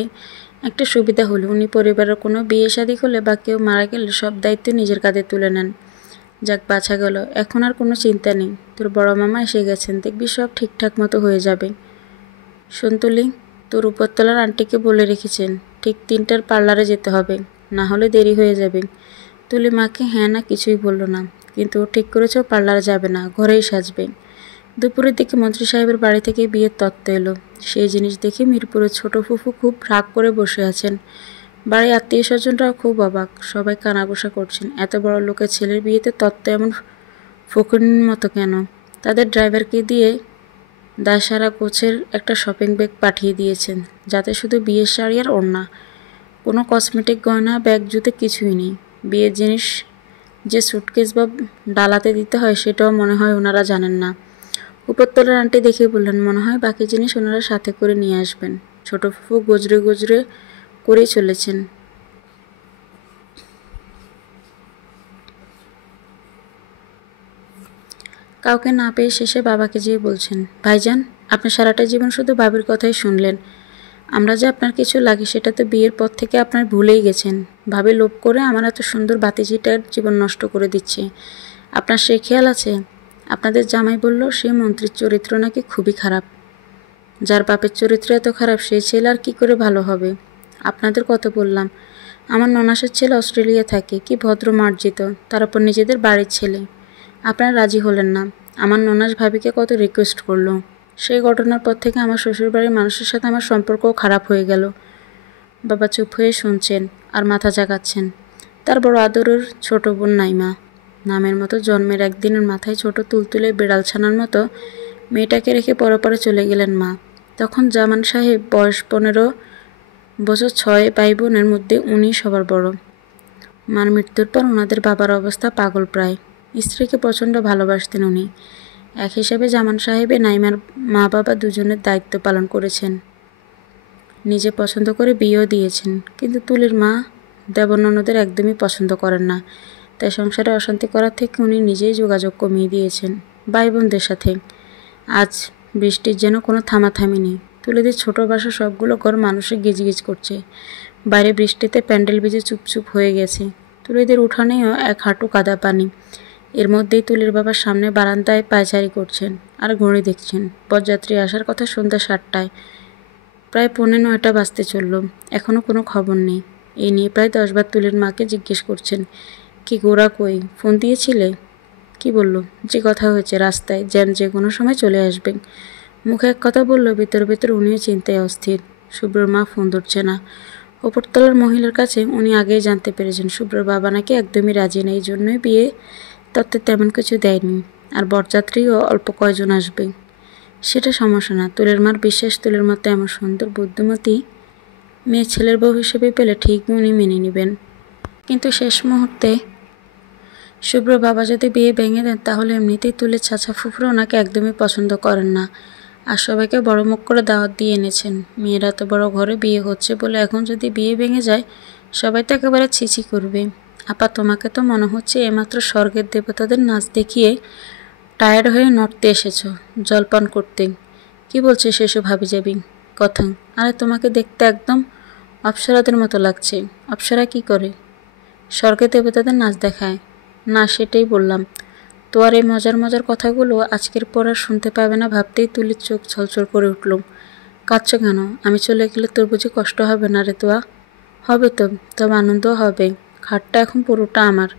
একটা সুবিধা হলো, উনি পরিবারের কোনো বিয়ে শাদী হলে বা কেউ মারা গেলে সব দায়িত্ব নিজের কাঁধে তুলে নেন। যাক, বাঁচা গেল, এখন আর কোনো চিন্তা নেই। তোর বড় মামা এসে গেছেন, দেখবি সব ঠিকঠাক মতো হয়ে যাবে। শোন তুলি, তোর উপরতলার আন্টিকে বলে রেখেছেন ঠিক 3টার পার্লারে যেতে হবে, না হলে দেরি হয়ে যাবে। তুলি মাকে হ্যাঁ না কিছুই বলল না, কিন্তু ও ঠিক করেছে পার্লারে যাবে না, ঘরেই সাজবে। দুপুরের দিকে মন্ত্রী সাহেবের বাড়ি থেকে বিয়ের তত্ত্ব এলো। সেই জিনিস দেখে মিরপুরের ছোট ফুফু খুব রাগ করে বসে আছেন। বাড়ির আত্মীয় স্বজনরাও খুব অবাক, সবাই কানাঘুষা করছেন। এত বড় লোকের ছেলের বিয়েতে তত্ত্ব এমন ফকিন্নির মতো কেন? তাদের ড্রাইভারকে দিয়ে দাসারা কোচের একটা শপিং ব্যাগ পাঠিয়ে দিয়েছেন, যাতে শুধু বিয়ের শাড়ি আর ওড়না, কোনো কসমেটিক গয়না ব্যাগ জুতে কিছুই নেই। বিয়ের জিনিস যে সুটকেস বা ডালাতে দিতে হয় সেটাও মনে হয় ওনারা জানেন না। উপরতলার আন্টি দেখে বললেন, মনে হয় বাকি জিনিস ওনারা সাথে করে নিয়ে আসবেন। ছোট ফুফু গজরে গজরে করেই চলেছেন। কাউকে না পেয়ে শেষে বাবাকে যেয়ে বলছেন, ভাইজান, আপনি সারাটা জীবন শুধু বাবির কথাই শুনলেন। আমরা যে আপনার কিছু লাগে সেটা তো বিয়ের পর থেকে আপনার ভুলেই গেছেন। ভাবে লোভ করে আমার এত সুন্দর বাতিজিটার জীবন নষ্ট করে দিচ্ছে। আপনার সে খেয়াল আছে? আপনাদের জামাই বলল সে মন্ত্রীর চরিত্র নাকি খুবই খারাপ। যার বাপের চরিত্র এত খারাপ, সেই ছেলে আর কী করে ভালো হবে? আপনাদের কত বললাম। আমার ননাসের ছেলে অস্ট্রেলিয়া থাকে, কি ভদ্র মার্জিত, তার উপর নিজেদের বাড়ির ছেলে। আপনারা রাজি হলেন না। আমার ননাস ভাবিকে কত রিকোয়েস্ট করলো। সেই ঘটনার পর থেকে আমার শ্বশুরবাড়ির মানুষের সাথে আমার সম্পর্কও খারাপ হয়ে গেল। বাবা চুপ হয়ে শুনছেন আর মাথা জাগাচ্ছেন। তার বড় আদরের ছোট বোন নাইমা। নামের মতো জন্মের একদিনের মাথায় ছোট তুলতুলে বিড়াল ছানার মতো মেয়েটাকে রেখে পরপরে চলে গেলেন মা। তখন জামান সাহেব বয়স 15 বছর, 6 ভাই বোনের মধ্যে উনি সবার বড়। মার মৃত্যুর পর ওনাদের বাবার অবস্থা পাগল প্রায়। স্ত্রীকে প্রচণ্ড ভালোবাসতেন উনি। এক হিসাবে জামান সাহেবে নাইমার মা বাবা দুজনের দায়িত্ব পালন করেছেন, নিজে পছন্দ করে বিয়েও দিয়েছেন। কিন্তু তুলির মা দেবননদের একদমই পছন্দ করেন না, তাই সংসারে অশান্তি করার থেকে উনি নিজেই যোগাযোগ কমিয়ে দিয়েছেন ভাই বোনদের সাথে। আজ বৃষ্টির যেন কোনো থামাথামি নেই। তুলিদের ছোট বাসা সবগুলো ঘর মানুষে গিজগিজ করছে। বাইরে বৃষ্টিতে প্যান্ডেল ভিজে চুপচুপ হয়ে গেছে। তুলিদের উঠানেও এক হাঁটু কাদা পানি। এর মধ্যেই তুলির বাবার সামনে বারান্দায় পায়চারি করছেন আর ঘড়ি দেখছেন। বরযাত্রী আসার কথা সন্ধ্যা 7টায়, প্রায় 8:45 বাজতে চলল, এখনও কোনো খবর নেই। এই নিয়ে প্রায় 10 বার তুলির মাকে জিজ্ঞেস করছেন, কি গোরা কই, ফোন দিয়েছিলে? কি বলল? যে কথা হয়েছে রাস্তায়, যেন যে কোনো সময় চলে আসবেন। মুখে এক কথা বলল, ভিতর ভিতর উনিও চিন্তায় অস্থির। শুভ্রর মা ফোন ধরছে না। ওপরতলার মহিলার কাছে উনি আগেই জানতে পেরেছেন শুভ্রর বাবা নাকি একদমই রাজি নেই, এই জন্যই বিয়ে তত্ত্বে তেমন কিছু দেয়নি। আর বরযাত্রীও অল্প কয়জন আসবে, সেটা সমস্যা না। তুলের মার বিশ্বাস, তুলের মতো এমন সুন্দর বুদ্ধিমতী মেয়ে ছেলের বউ হিসেবে পেলে ঠিকই উনি মেনে নেবেন। কিন্তু শেষ মুহূর্তে শুভ্র বাবা যদি বিয়ে ভেঙে দেন, তাহলে এমনিতেই তুলের চাচা ফুফুরা ওনাকে একদমই পছন্দ করেন না। আর সবাইকে বড় মুখ করে দাওয়াত দিয়ে এনেছেন। মেয়েরা তো বড় ঘরে বিয়ে হচ্ছে বলে এখন যদি বিয়ে ভেঙে যায়, সবাই তো একেবারে ছিছি করবে। আপা, তোমাকে তো মনে হচ্ছে এইমাত্র স্বর্গের দেবতাদের নাচ দেখিয়ে টায়ার্ড হয়ে নড়তে এসেছো জলপান করতে। কি বলছে সেসব ভাবি যাবি কথা? আরে তোমাকে দেখতে একদম অপ্সরাদের মতো লাগছে। অপ্সরা কি করে? স্বর্গের দেবতাদের নাচ দেখায় না, সেটাই বললাম। তো আর এই মজার মজার কথাগুলো আজকের পর আর শুনতে পাবে না ভাবতেই তুলির চোখ ছলছল করে উঠল। কাঁদছ কেন? আমি চলে গেলে তোর বুঝি কষ্ট হবে না রে তোয়া? হবে তো, তবে আনন্দও হবে। খাটটা এখন পুরোটা আমার।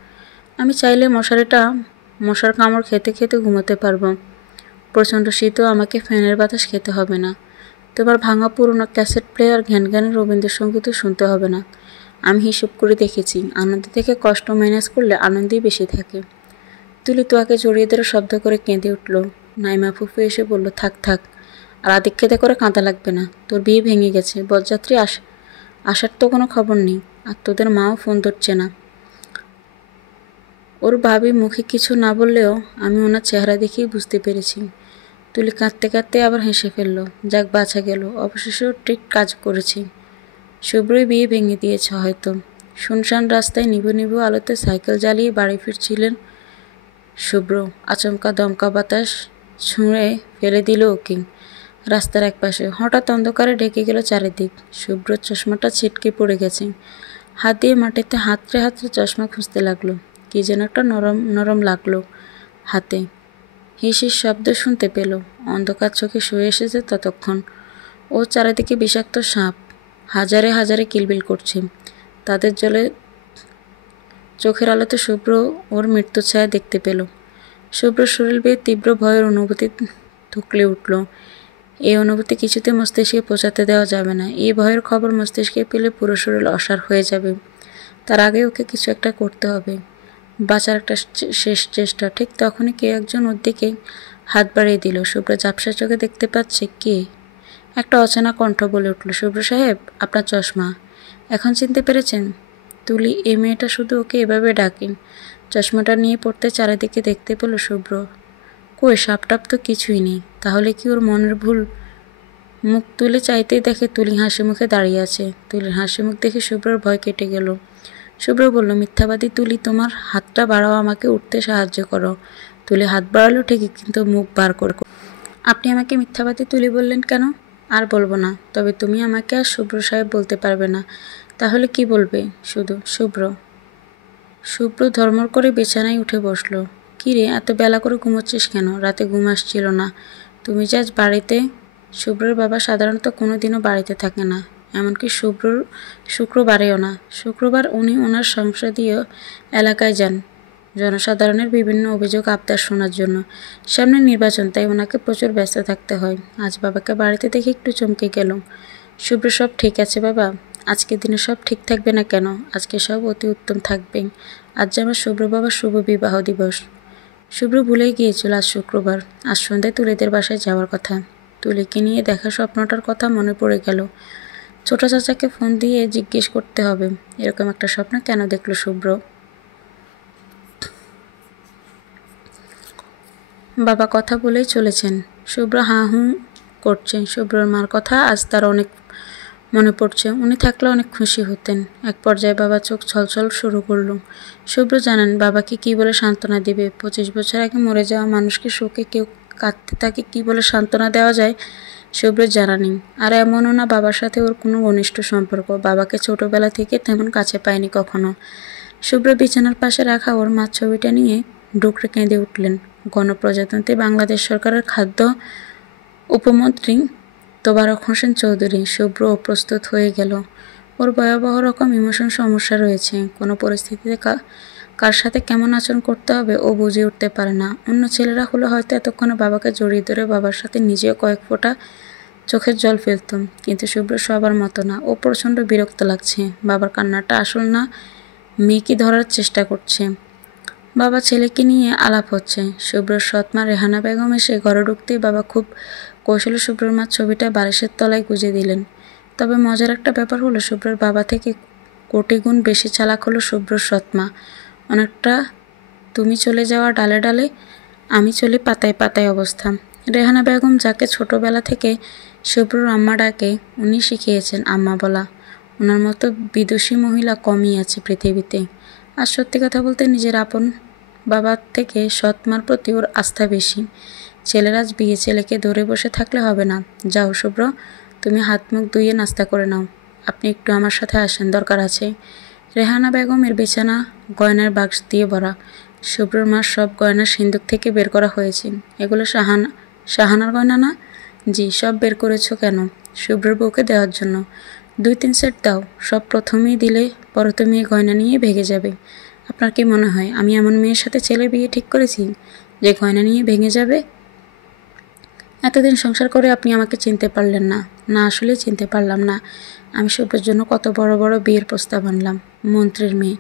আমি চাইলে মশার কামড় খেতে খেতে ঘুমোতে পারবো। প্রচণ্ড শীতও আমাকে ফ্যানের বাতাস খেতে হবে না। তোমার ভাঙা পুরোনো ক্যাসেট প্লেয়ার ঘ্যানঘ্যানে রবীন্দ্রসঙ্গীতও শুনতে হবে না। আমি হিসেব করে দেখেছি, আনন্দ থেকে কষ্ট ম্যানেজ করলে আনন্দই বেশি থাকে। তুলি তোয়াকে জড়িয়ে ধরে শব্দ করে কেঁদে উঠল। নাইমা ফুফু এসে বলল, থাক থাক, আর আদিক্ষেতে করে কাঁদা লাগবে না। তোর বিয়ে ভেঙে গেছে, বরযাত্রী আসার তো কোনো খবর নেই, আর তোদের মাও ফোন ধরছে না। ওর ভাবি মুখে কিছু না বললেও আমি ওনার চেহারা দেখেই বুঝতে পেরেছি। তুলি কাঁদতে কাঁদতে আবার হেসে ফেলল। যাক, বাঁচা গেল, অবশেষে ওর ঠিক কাজ করেছি। শুভ্রই বিয়ে ভেঙে দিয়েছে হয়তো। শুনশান রাস্তায় নিভু নিভু আলোতে সাইকেল জ্বালিয়ে বাড়ি ফিরছিলেন শুভ্র। আচমকা দমকা বাতাস ছুঁড়ে ফেলে দিল ওকে রাস্তার একপাশে। হঠাৎ অন্ধকারে ঢেকে গেল চারিদিক। শুভ্রর চশমাটা ছিটকে পড়ে গেছে। হাত দিয়ে মাটিতে হাতড়ে হাতড়ে চশমা খুঁজতে লাগলো। কি যেন একটা নরম নরম লাগলো হাতে। হিসির শব্দ শুনতে পেল। অন্ধকার চোখে শুয়ে এসেছে ততক্ষণ। ও চারিদিকে বিষাক্ত সাপ হাজারে হাজারে কিলবিল করছে। তাদের জলে চোখের আলোতে শুভ্র ওর মৃত্যু ছায়া দেখতে পেল। শুভ্র শরীর বেয়ে তীব্র ভয়ের অনুভূতি থুকলে উঠল। এই অনুভূতি কিছুতে মস্তিষ্কে পৌঁছাতে দেওয়া যাবে না। এই ভয়ের খবর মস্তিষ্কে পেলে পুরো শরীর অসাড় হয়ে যাবে। তার আগে ওকে কিছু একটা করতে হবে, বাঁচার একটা শেষ চেষ্টা। ঠিক তখনই কে একজন ওর দিকে হাত বাড়িয়ে দিল। শুভ্র ঝাপসা চোখে দেখতে পাচ্ছে কে। একটা অচেনা কণ্ঠ বলে উঠল, শুভ্র সাহেব, আপনার চশমা। এখন চিনতে পেরেছেন? তুলি, এই মেয়েটা শুধু ওকে এভাবে ডাকেন। চশমাটা নিয়ে পড়তে চারিদিকে দেখতে পেল শুভ্র। কই, সাপটাপ তো কিছুই নেই। তাহলে কি ওর মনের ভুল? মুখ তুলে চাইতেই দেখে তুলি হাসি মুখে দাঁড়িয়ে আছে। তুলির হাসি মুখ দেখে শুভ্রর ভয় কেটে গেল। শুভ্র বলল, মিথ্যাবাদী তুলি, তোমার হাতটা বাড়াও, আমাকে উঠতে সাহায্য করো। তুলি হাত বাড়ালো ঠিকই, কিন্তু মুখ বার করে। আপনি আমাকে মিথ্যাবাদী তুলি বললেন কেন? আর বলবো না। তবে তুমি আমাকে আর শুভ্র সাহেব বলতে পারবে না। তাহলে কি বলবে? শুধু শুভ্র। শুভ্র ধর্মর করে বিছানায় উঠে বসলো। কি রে, এত বেলা করে ঘুমোচ্ছিস কেন? রাতে ঘুম আসছিল না? তুমি যে আজ বাড়িতে। শুভ্রর বাবা সাধারণত কোনো দিনও বাড়িতে থাকে না, এমনকি শুক্রবারেও না। শুক্রবার উনি ওনার সংসদীয় এলাকায় যান জনসাধারণের বিভিন্ন অভিযোগ আবদার শোনার জন্য। সামনে নির্বাচন, তাই ওনাকে প্রচুর ব্যস্ত থাকতে হয়। আজ বাবাকে বাড়িতে দেখে একটু চমকে গেল। শুভ্র, সব ঠিক আছে বাবা? আজকের দিনে সব ঠিক থাকবে না কেন? আজকে সব অতি উত্তম থাকবে। আজ যে আমার শুভ্র বাবার শুভ বিবাহ দিবস। শুভ্র ভুলেই গিয়েছিল আজ শুক্রবার। আজ সন্ধ্যায় তুলিদের বাসায় যাওয়ার কথা। তুলিকে নিয়ে দেখা স্বপ্নটার কথা মনে পড়ে গেল। ছোট চাচাকে ফোন দিয়ে জিজ্ঞেস করতে হবে, এরকম একটা স্বপ্ন কেন দেখলো শুভ্র। বাবা কথা বলেই চলেছেন। শুভ্র হাঁ হুঁ করছে। শুভ্রর মার কথা আজ তার অনেক মনে পড়ছে। উনি থাকলে অনেক খুশি হতেন। এক পর্যায়ে বাবা চোখ ছলছল শুরু করল। শুভ্র জানেন বাবাকে কি বলে সান্ত্বনা দিবে। 25 বছর আগে মরে যাওয়া মানুষকে শোকে কেউ কাঁদতে তাকে কি বলে সান্ত্বনা দেওয়া যায় শুভ্রের জানা নেই। আর এমনও না বাবার সাথে ওর কোনো ঘনিষ্ঠ সম্পর্ক। বাবাকে ছোটবেলা থেকে তেমন কাছে পায়নি কখনো। শুভ্র বিছানার পাশে রাখা ওর মার ছবিটা নিয়ে ডুকরে কেঁদে উঠলেন। গণপ্রজাতন্ত্রী বাংলাদেশ সরকারের খাদ্য উপমন্ত্রী তোবারক হোসেন চৌধুরী। শুভ্র অপ্রস্তুত হয়ে গেল। ওর ভয়াবহ রকম ইমোশন সমস্যা রয়েছে। কোনো পরিস্থিতিতে কার সাথে কেমন আচরণ করতে হবে ও বুঝে উঠতে পারে না। অন্য ছেলেরা হলে হয়তো এতক্ষণে বাবাকে জড়িয়ে ধরে বাবার সাথে নিজেও কয়েক ফোঁটা চোখের জল ফেলত, কিন্তু শুভ্র সবার মতো না। ও প্রচণ্ড বিরক্ত লাগছে। বাবার কান্নাটা আসল না মেয়েকে ধরার চেষ্টা করছে। বাবা ছেলেকে নিয়ে আলাপ হচ্ছে। শুভ্রর সৎমা রেহানা বেগম এসে ঘরে ঢুকতেই বাবা খুব কৌশলে শুভ্রর মার ছবিটা বালিশের তলায় গুজে দিলেন। তবে মজার একটা ব্যাপার হলো শুভ্রর বাবা থেকে কোটি গুণ বেশি চালাক হলো শুভ্রর সৎমা। অনেকটা তুমি চলে যাওয়া ডালে ডালে আমি চলি পাতায় পাতায় অবস্থা। রেহানা বেগম যাকে ছোটবেলা থেকে শুভ্রর আম্মা ডাকে, উনি শিখিয়েছেন আম্মা বলা। ওনার মতো বিদুষী মহিলা কমই আছে পৃথিবীতে। আর সত্যি কথা বলতে নিজের আপন বাবার থেকে সৎমার প্রতি ওর আস্থা বেশি। ছেলের আজ বিয়ে, ছেলেকে ধরে বসে থাকলে হবে না। যাও শুভ্র, তুমি হাত মুখ ধুয়ে নাস্তা করে নাও। আপনি একটু আমার সাথে আসেন, দরকার আছে। রেহানা বেগমের বিছানা গয়নার বাক্স দিয়ে ভরা। শুভ্রর মার সব গয়না সিন্দুক থেকে বের করা হয়েছে। এগুলো শাহানার গয়না না? জি। সব বের করেছো কেন? শুভ্রর বউকে দেওয়ার জন্য। 2-3 সেট দাও। সব প্রথমেই দিলে পরে তো মেয়ে গয়না নিয়ে ভেঙে যাবে। আপনার কি মনে হয় আমি এমন মেয়ের সাথে ছেলের বিয়ে ঠিক করেছি যে গয়না নিয়ে ভেঙে যাবে? এতদিন সংসার করে আপনি আমাকে চিনতে পারলেন না। না, আসলেই চিনতে পারলাম না। আমি শুভ্রের জন্য কত বড় বড় বিয়ের প্রস্তাব আনলাম। মন্ত্রীর মেয়ে,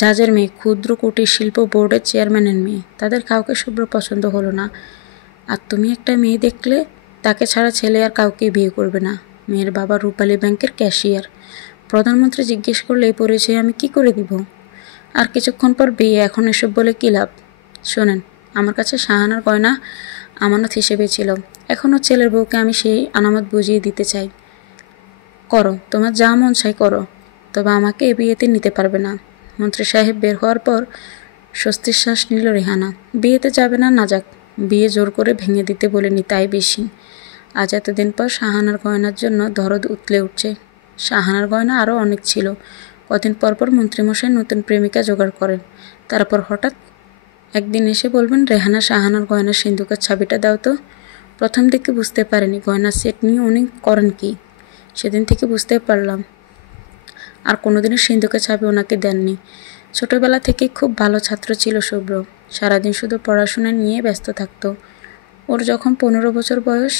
জাজের মেয়ে, ক্ষুদ্র কুটির শিল্প বোর্ডের চেয়ারম্যানের মেয়ে, তাদের কাউকে শুভ্র পছন্দ হলো না। আর তুমি একটা মেয়ে দেখলে তাকে ছাড়া ছেলে আর কাউকে বিয়ে করবে না। মেয়ের বাবা রূপালী ব্যাংকের ক্যাশিয়ার। প্রধানমন্ত্রী জিজ্ঞেস করলে এই পরিচয় আমি কি করে দিব? আর কিছুক্ষণ পর বিয়ে, এখন এসব বলে কী লাভ? শোনেন, আমার কাছে শাহানার গয়না আমানত হিসেবে ছিল। এখনও ছেলের বউকে আমি সেই আনামত বুঝিয়ে দিতে চাই। করো, তোমার যা মন চাই করো, তবে আমাকে এ বিয়েতে নিতে পারবে না। মন্ত্রী সাহেব বের হওয়ার পর স্বস্তির শ্বাস নিল রেহানা। বিয়েতে যাবে না, না যাক, বিয়ে জোর করে ভেঙে দিতে বলিনি তাই বেশি। আজ এতদিন পর শাহানার গয়নার জন্য দরদ উতলে উঠছে। শাহানার গয়না আরও অনেক ছিল। কদিন পর পর মন্ত্রীমশাই নতুন প্রেমিকা জোগাড় করেন। তারপর হঠাৎ একদিন এসে বলবেন, রেহানা শাহানার গয়নার সিন্দুকের চাবিটা দাও তো। প্রথম দিকে বুঝতে পারিনি গয়নার সেট নিয়ে উনি করেন কি। সেদিন থেকে বুঝতে পারলাম। আর কোনোদিনও সিন্দুকের চাবি ওনাকে দেননি। ছোটবেলা থেকেই খুব ভালো ছাত্র ছিল শুভ্র। সারাদিন শুধু পড়াশোনা নিয়ে ব্যস্ত থাকতো। ওর যখন 15 বছর বয়স,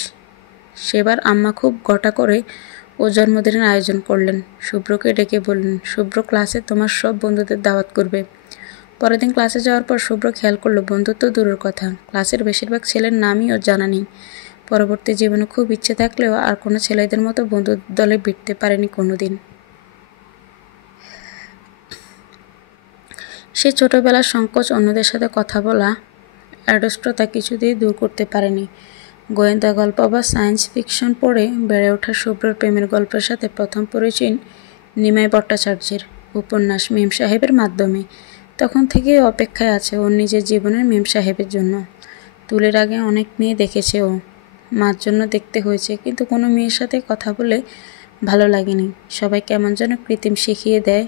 সেবার আম্মা খুব ঘটা করে ও জন্মদিনের আয়োজন করলেন। শুভ্রকে ডেকে বললেন, শুভ্র, ক্লাসে তোমার সব বন্ধুদের দাওয়াত করবে। পরের দিন ক্লাসে যাওয়ার পর শুভ্র খেয়াল করলো বন্ধুত্ব দূরের কথা, ক্লাসের বেশিরভাগ ছেলের নামই ওর জানা নেই। পরবর্তী জীবনে খুব ইচ্ছে থাকলেও আর কোনো ছেলেদের মতো বন্ধুর দলে ভিড়তে পারেনি কোনোদিন। সে ছোটবেলার সংকোচ, অন্যদের সাথে কথা বলা, অ্যাডস্টতা কিছুতেই দূর করতে পারেনি। গোয়েন্দা গল্প বা সায়েন্স ফিকশন পড়ে বেড়ে ওঠা শুভ্রর প্রেমের গল্পের সাথে প্রথম পরিচয় নিমাই ভট্টাচার্যের উপন্যাস মেম সাহেবের মাধ্যমে। তখন থেকে অপেক্ষায় আছে ওর নিজের জীবনের মেম সাহেবের জন্য। তুলের আগে অনেক মেয়ে দেখেছে ও, মার জন্য দেখতে হয়েছে, কিন্তু কোনো মেয়ের সাথে কথা বলে ভালো লাগেনি। সবাই কেমন যেন কৃত্রিম শিখিয়ে দেয়,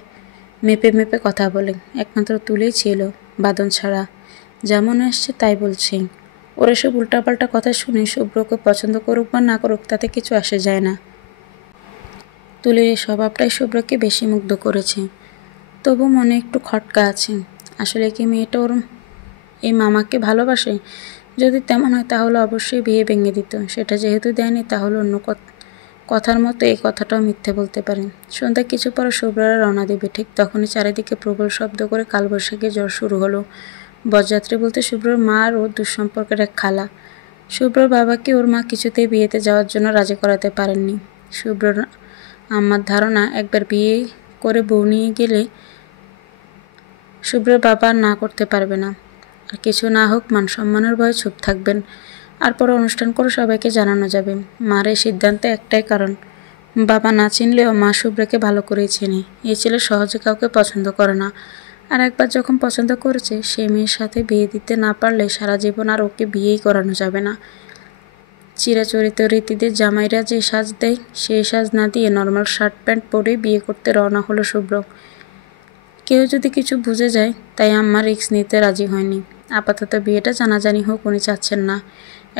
মেপে মেপে কথা বলে। একমাত্র তুলেই ছিল বাদন ছাড়া, যেমন আসছে তাই বলছে। ওর এসব উল্টাপাল্টা কথা শুনে শুভ্রকে পছন্দ করুক বা না করুক তাতে কিছু আসে যায় না। তুলের এই স্বভাবটাই শুভ্রকে বেশি মুগ্ধ করেছে। তবু মনে একটু খটকা আছে। আসলে কি মেয়েটা ওর এই মামাকে ভালোবাসে? যদি তেমন হয় তাহলে অবশ্যই বিয়ে ভেঙে দিত। সেটা যেহেতু দেয়নি তাহলে অন্য কথার মতো এই কথাটাও মিথ্যে বলতে পারে। সন্ধ্যা কিছু পরে শুভ্ররা রওনা দেবে, ঠিক তখনই চারিদিকে প্রবল শব্দ করে কালবৈশাখী ঝড় শুরু হলো। বরযাত্রী বলতে শুভ্রর মা আর ওর দুঃসম্পর্কের এক খালা। শুভ্রর বাবাকে ওর মা কিছুতেই বিয়েতে যাওয়ার জন্য রাজি করাতে পারেননি। শুভ্রর আম্মার ধারণা একবার বিয়ে করে বউ নিয়ে গেলে শুভ্রর বাবা না করতে পারবে না, আর কিছু না হোক মান সম্মানের ভয়ে চুপ থাকবেন, আর পরে অনুষ্ঠান করে সবাইকে জানানো যাবে। মার এই সিদ্ধান্তে একটাই কারণ, বাবা না চিনলেও মা শুভ্রকে ভালো করেই চেনে। এই ছেলে সহজে কাউকে পছন্দ করে না, আর একবার যখন পছন্দ করেছে সেই মেয়ের সাথে বিয়ে দিতে না পারলে সারা জীবন আর ওকে বিয়েই করানো যাবে না। চিরাচরিত রীতিতে জামাইরা যে সাজ দেয় সেই সাজ না দিয়ে নর্মাল শার্ট প্যান্ট পরেই বিয়ে করতে রওনা হলো শুভ্র। কেউ যদি কিছু বুঝে যায়, তাই আম্মা রিস্ক নিতে রাজি হয়নি। আপাতত বিয়েটা জানাজানি হোক উনি চাচ্ছেন না।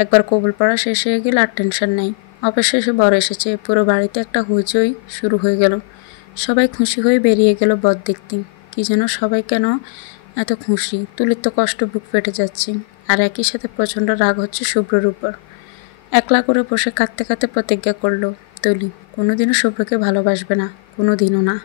একবার কবুল পড়া শেষ হয়ে গেলে আর টেনশন নেই। অবশেষে বর এসেছে, পুরো বাড়িতে একটা হইচই শুরু হয়ে গেল। সবাই খুশি হয়ে বেরিয়ে গেল বর দেখতে। কি যেন সবাই কেন এত খুশি, তুলির তো কষ্ট বুক ফেটে যাচ্ছে, আর একই সাথে প্রচণ্ড রাগ হচ্ছে শুভ্রর উপর। একলা করে বসে কাঁদতে কাঁদতে প্রতিজ্ঞা করলো তুলি কোনোদিনও শুভ্রকে ভালোবাসবে না, কোনোদিনও না।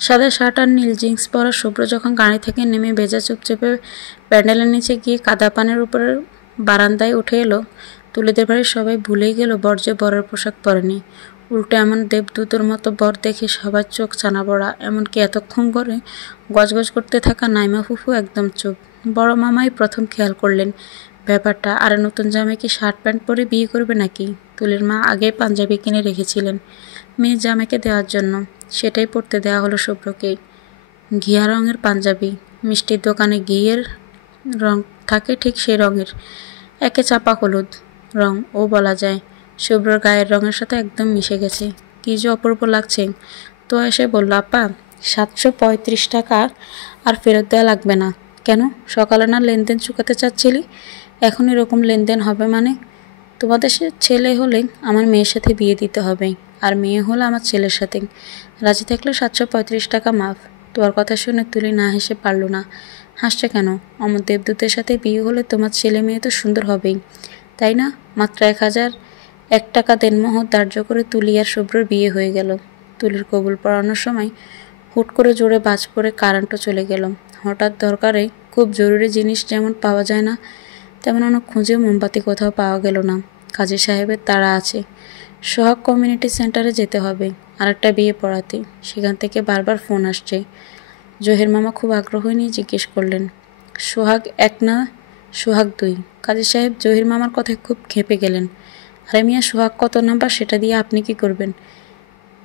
সাদা শার্ট আর নীল জিন্স পরা শুভ্র যখন গাড়ি থেকে নেমে ভেজা চুপচেপে প্যান্ডেলের নিচে গিয়ে কাদা পানের উপরে বারান্দায় উঠে এলো, তুলিদের বাড়ির সবাই ভুলেই গেল বর যে বরের পোশাক পরেনি। উল্টে এমন দেবদূতের মতো বর দেখে সবার চোখ ছানা বড়া। এমনকি এতক্ষণ করে গজগজ করতে থাকা নাইমা ফুফু একদম চুপ। বড় মামাই প্রথম খেয়াল করলেন ব্যাপারটা। আর নতুন জামাই কি শার্ট প্যান্ট পরে বিয়ে করবে নাকি? তুলির মা আগে পাঞ্জাবি কিনে রেখেছিলেন মেয়ের জামাইকে দেওয়ার জন্য, সেটাই পরতে দেওয়া হলো শুভ্রকে। ঘিয়া রঙের পাঞ্জাবি, মিষ্টির দোকানে ঘিয়ের রং থাকে ঠিক সেই রঙের, একে চাপা হলুদ রং ও বলা যায়। শুভ্রর গায়ের রঙের সাথে একদম মিশে গেছে, কি যে অপূর্ব লাগছে। তো এসে বলল, আপা 735 টাকা আর ফেরত দেওয়া লাগবে না। কেন? সকালে না লেনদেন চুকাতে চাচ্ছিলি, এখন এরকম লেনদেন হবে মানে? তোমাদের ছেলে হলে আমার মেয়ের সাথে বিয়ে দিতে হবে, আর মেয়ে হলে আমার ছেলের সাথে। রাজি থাকলে 735 টাকা মাফ। তোমার কথা শুনে তুলি না হেসে পারল না। হাসছে কেন? অমর দেবদূতের সাথে বিয়ে হলে তোমার ছেলে মেয়ে তো সুন্দর হবেই, তাই না? মাত্র 1001 টাকা দেনমোহর ধার্য করে তুলি আর শুভ্রর বিয়ে হয়ে গেল। তুলির কবুল পড়ানোর সময় হুট করে জোরে বাজ পড়ে কারেন্টও চলে গেল। হঠাৎ দরকারে খুব জরুরি জিনিস যেমন পাওয়া যায় না, তেমন অনেক খুঁজেও মোমবাতি কোথাও পাওয়া গেল না। কাজী সাহেবের তাড়া আছে, সোহাগ কমিউনিটি সেন্টারে যেতে হবে আরেকটা বিয়ে পড়াতে। সেখান থেকে বারবার ফোন আসছে। জহির মামা খুব আগ্রহ নিয়ে জিজ্ঞেস করলেন, সোহাগ 1 না সোহাগ 2? কাজী সাহেব জহির মামার কথায় খুব ক্ষেপে গেলেন। আরে মিয়া, সোহাগ কত নাম্বার সেটা দিয়ে আপনি কি করবেন?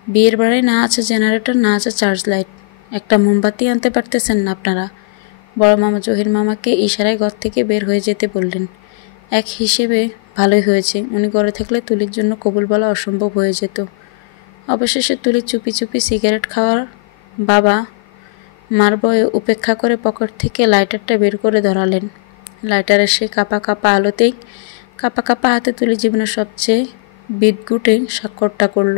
বিয়ের বাড়ি না আছে জেনারেটর, না আছে চার্জ লাইট, একটা মোমবাতি আনতে পারতেছেন না আপনারা? বড় মামা জহির মামাকে ইশারায় ঘর থেকে বের হয়ে যেতে বললেন। এক হিসেবে ভালোই হয়েছে, উনি ঘরে থাকলে তুলির জন্য কবুল বলা অসম্ভব হয়ে যেত। অবশেষে তুলি চুপি চুপি সিগারেট খাওয়ার বাবা মার বয়ে উপেক্ষা করে পকেট থেকে লাইটারটা বের করে ধরালেন। লাইটারের সেই কাপা কাপা আলোতেই কাপা কাপা হাতে তুলি জীবনের সবচেয়ে বিদঘুটে স্বাক্ষরটা করল।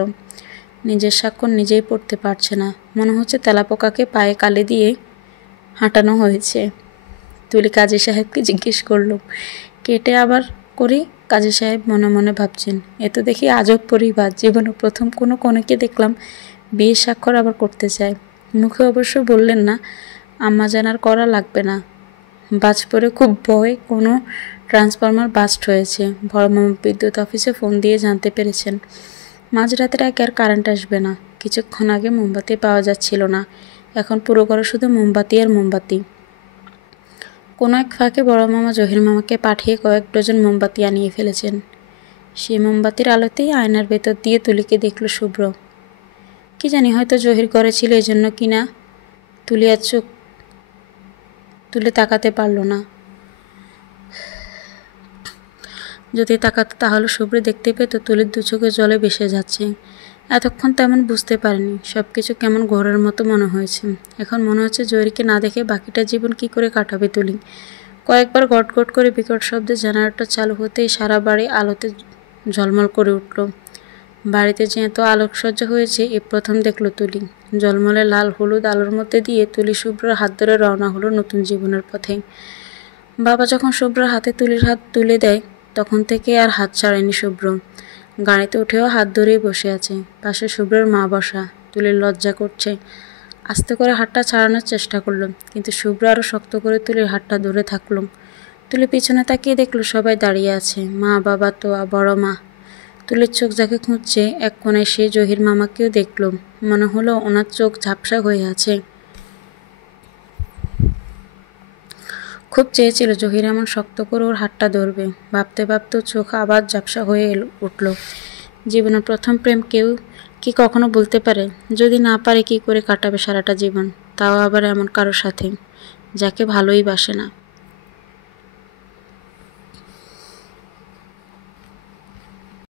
নিজের স্বাক্ষর নিজেই পড়তে পারছে না, মনে হচ্ছে তেলাপোকাকে পায়ে কালি দিয়ে হাঁটানো হয়েছে। তুলি কাজী সাহেবকে জিজ্ঞেস করল, কেটে আবার করি? কাজী সাহেব মনে মনে ভাবছেন, এ তো দেখি আজব পরিবার, জীবনে প্রথম কোনো কনেকে দেখলাম বিয়ের স্বাক্ষর আবার করতে চায়। মুখে অবশ্য বললেন না, আম্মা জানার করা লাগবে না। বাজ পড়ে খুব ভয় কোনো ট্রান্সফরমার বাস্ট হয়েছে। বড় মামা বিদ্যুৎ অফিসে ফোন দিয়ে জানতে পেরেছেন মাঝরাতের আগে আর কারেন্ট আসবে না। কিছুক্ষণ আগে মোমবাতি পাওয়া যাচ্ছিল না, এখন পুরো ঘরে শুধু মোমবাতি আর মোমবাতি। কোনো এক ফাঁকে বড় মামা জহির মামাকে পাঠিয়ে কয়েক ডজন মোমবাতি আনিয়ে ফেলেছেন। সেই মোমবাতির আলোতেই আয়নার ভেতর দিয়ে তুলিকে দেখল শুভ্র। কি জানি, হয়তো জহির ঘরে ছিল এই জন্য কিনা তুলি আর চোখ তুলে তাকাতে পারল না। যদি তাকাতো তাহলে শুভ্র দেখতে পেত তুলির দু চোখে জলে ভেসে যাচ্ছে। এতক্ষণ তেমন বুঝতে পারেনি, সব কিছু কেমন ঘোরের মতো মনে হয়েছে। এখন মনে হচ্ছে জহিরকে না দেখে বাকিটা জীবন কি করে কাটাবে তুলি। কয়েকবার গট গট করে বিকট শব্দে জেনারেটর চালু হতেই সারা বাড়ি আলোতে ঝলমল করে উঠল। বাড়িতে যে এত আলোকসজ্জা হয়েছে এ প্রথম দেখলো তুলি। ঝলমলে লাল হলুদ আলোর মধ্যে দিয়ে তুলি শুভ্রর হাত ধরে রওনা হলো নতুন জীবনের পথে। বাবা যখন শুভ্রর হাতে তুলির হাত তুলে দেয় তখন থেকে আর হাত ছাড়েনি শুভ্র। গাড়িতে উঠেও হাত ধরেই বসে আছে। পাশে শুভ্রর মা বসা। তুলির লজ্জা করছে, আস্তে করে হাতটা ছাড়ানোর চেষ্টা করলো, কিন্তু শুভ্র আরও শক্ত করে তুলির হাতটা ধরে থাকলো। তুলি পিছনে তাকিয়ে দেখলো সবাই দাঁড়িয়ে আছে, মা, বাবা, তোয়া, বড় মা। তুলির চোখ যাকে খুঁজছে এক কোণায় সে জহির মামাকেও দেখলো। মনে হলো ওনার চোখ ঝাপসা হয়ে আছে। খুব চেয়েছিল জহির এমন শক্ত করে ওর হাতটা ধরবে। ভাবতে ভাবতে চোখ আবার ঝাপসা হয়ে উঠল। জীবনের প্রথম প্রেম কেউ কি কখনো বলতে পারে? যদি না পারে কি করে কাটাবে সারাটা জীবন, তাও আবার এমন কারোর সাথে যাকে ভালোই বাসে না।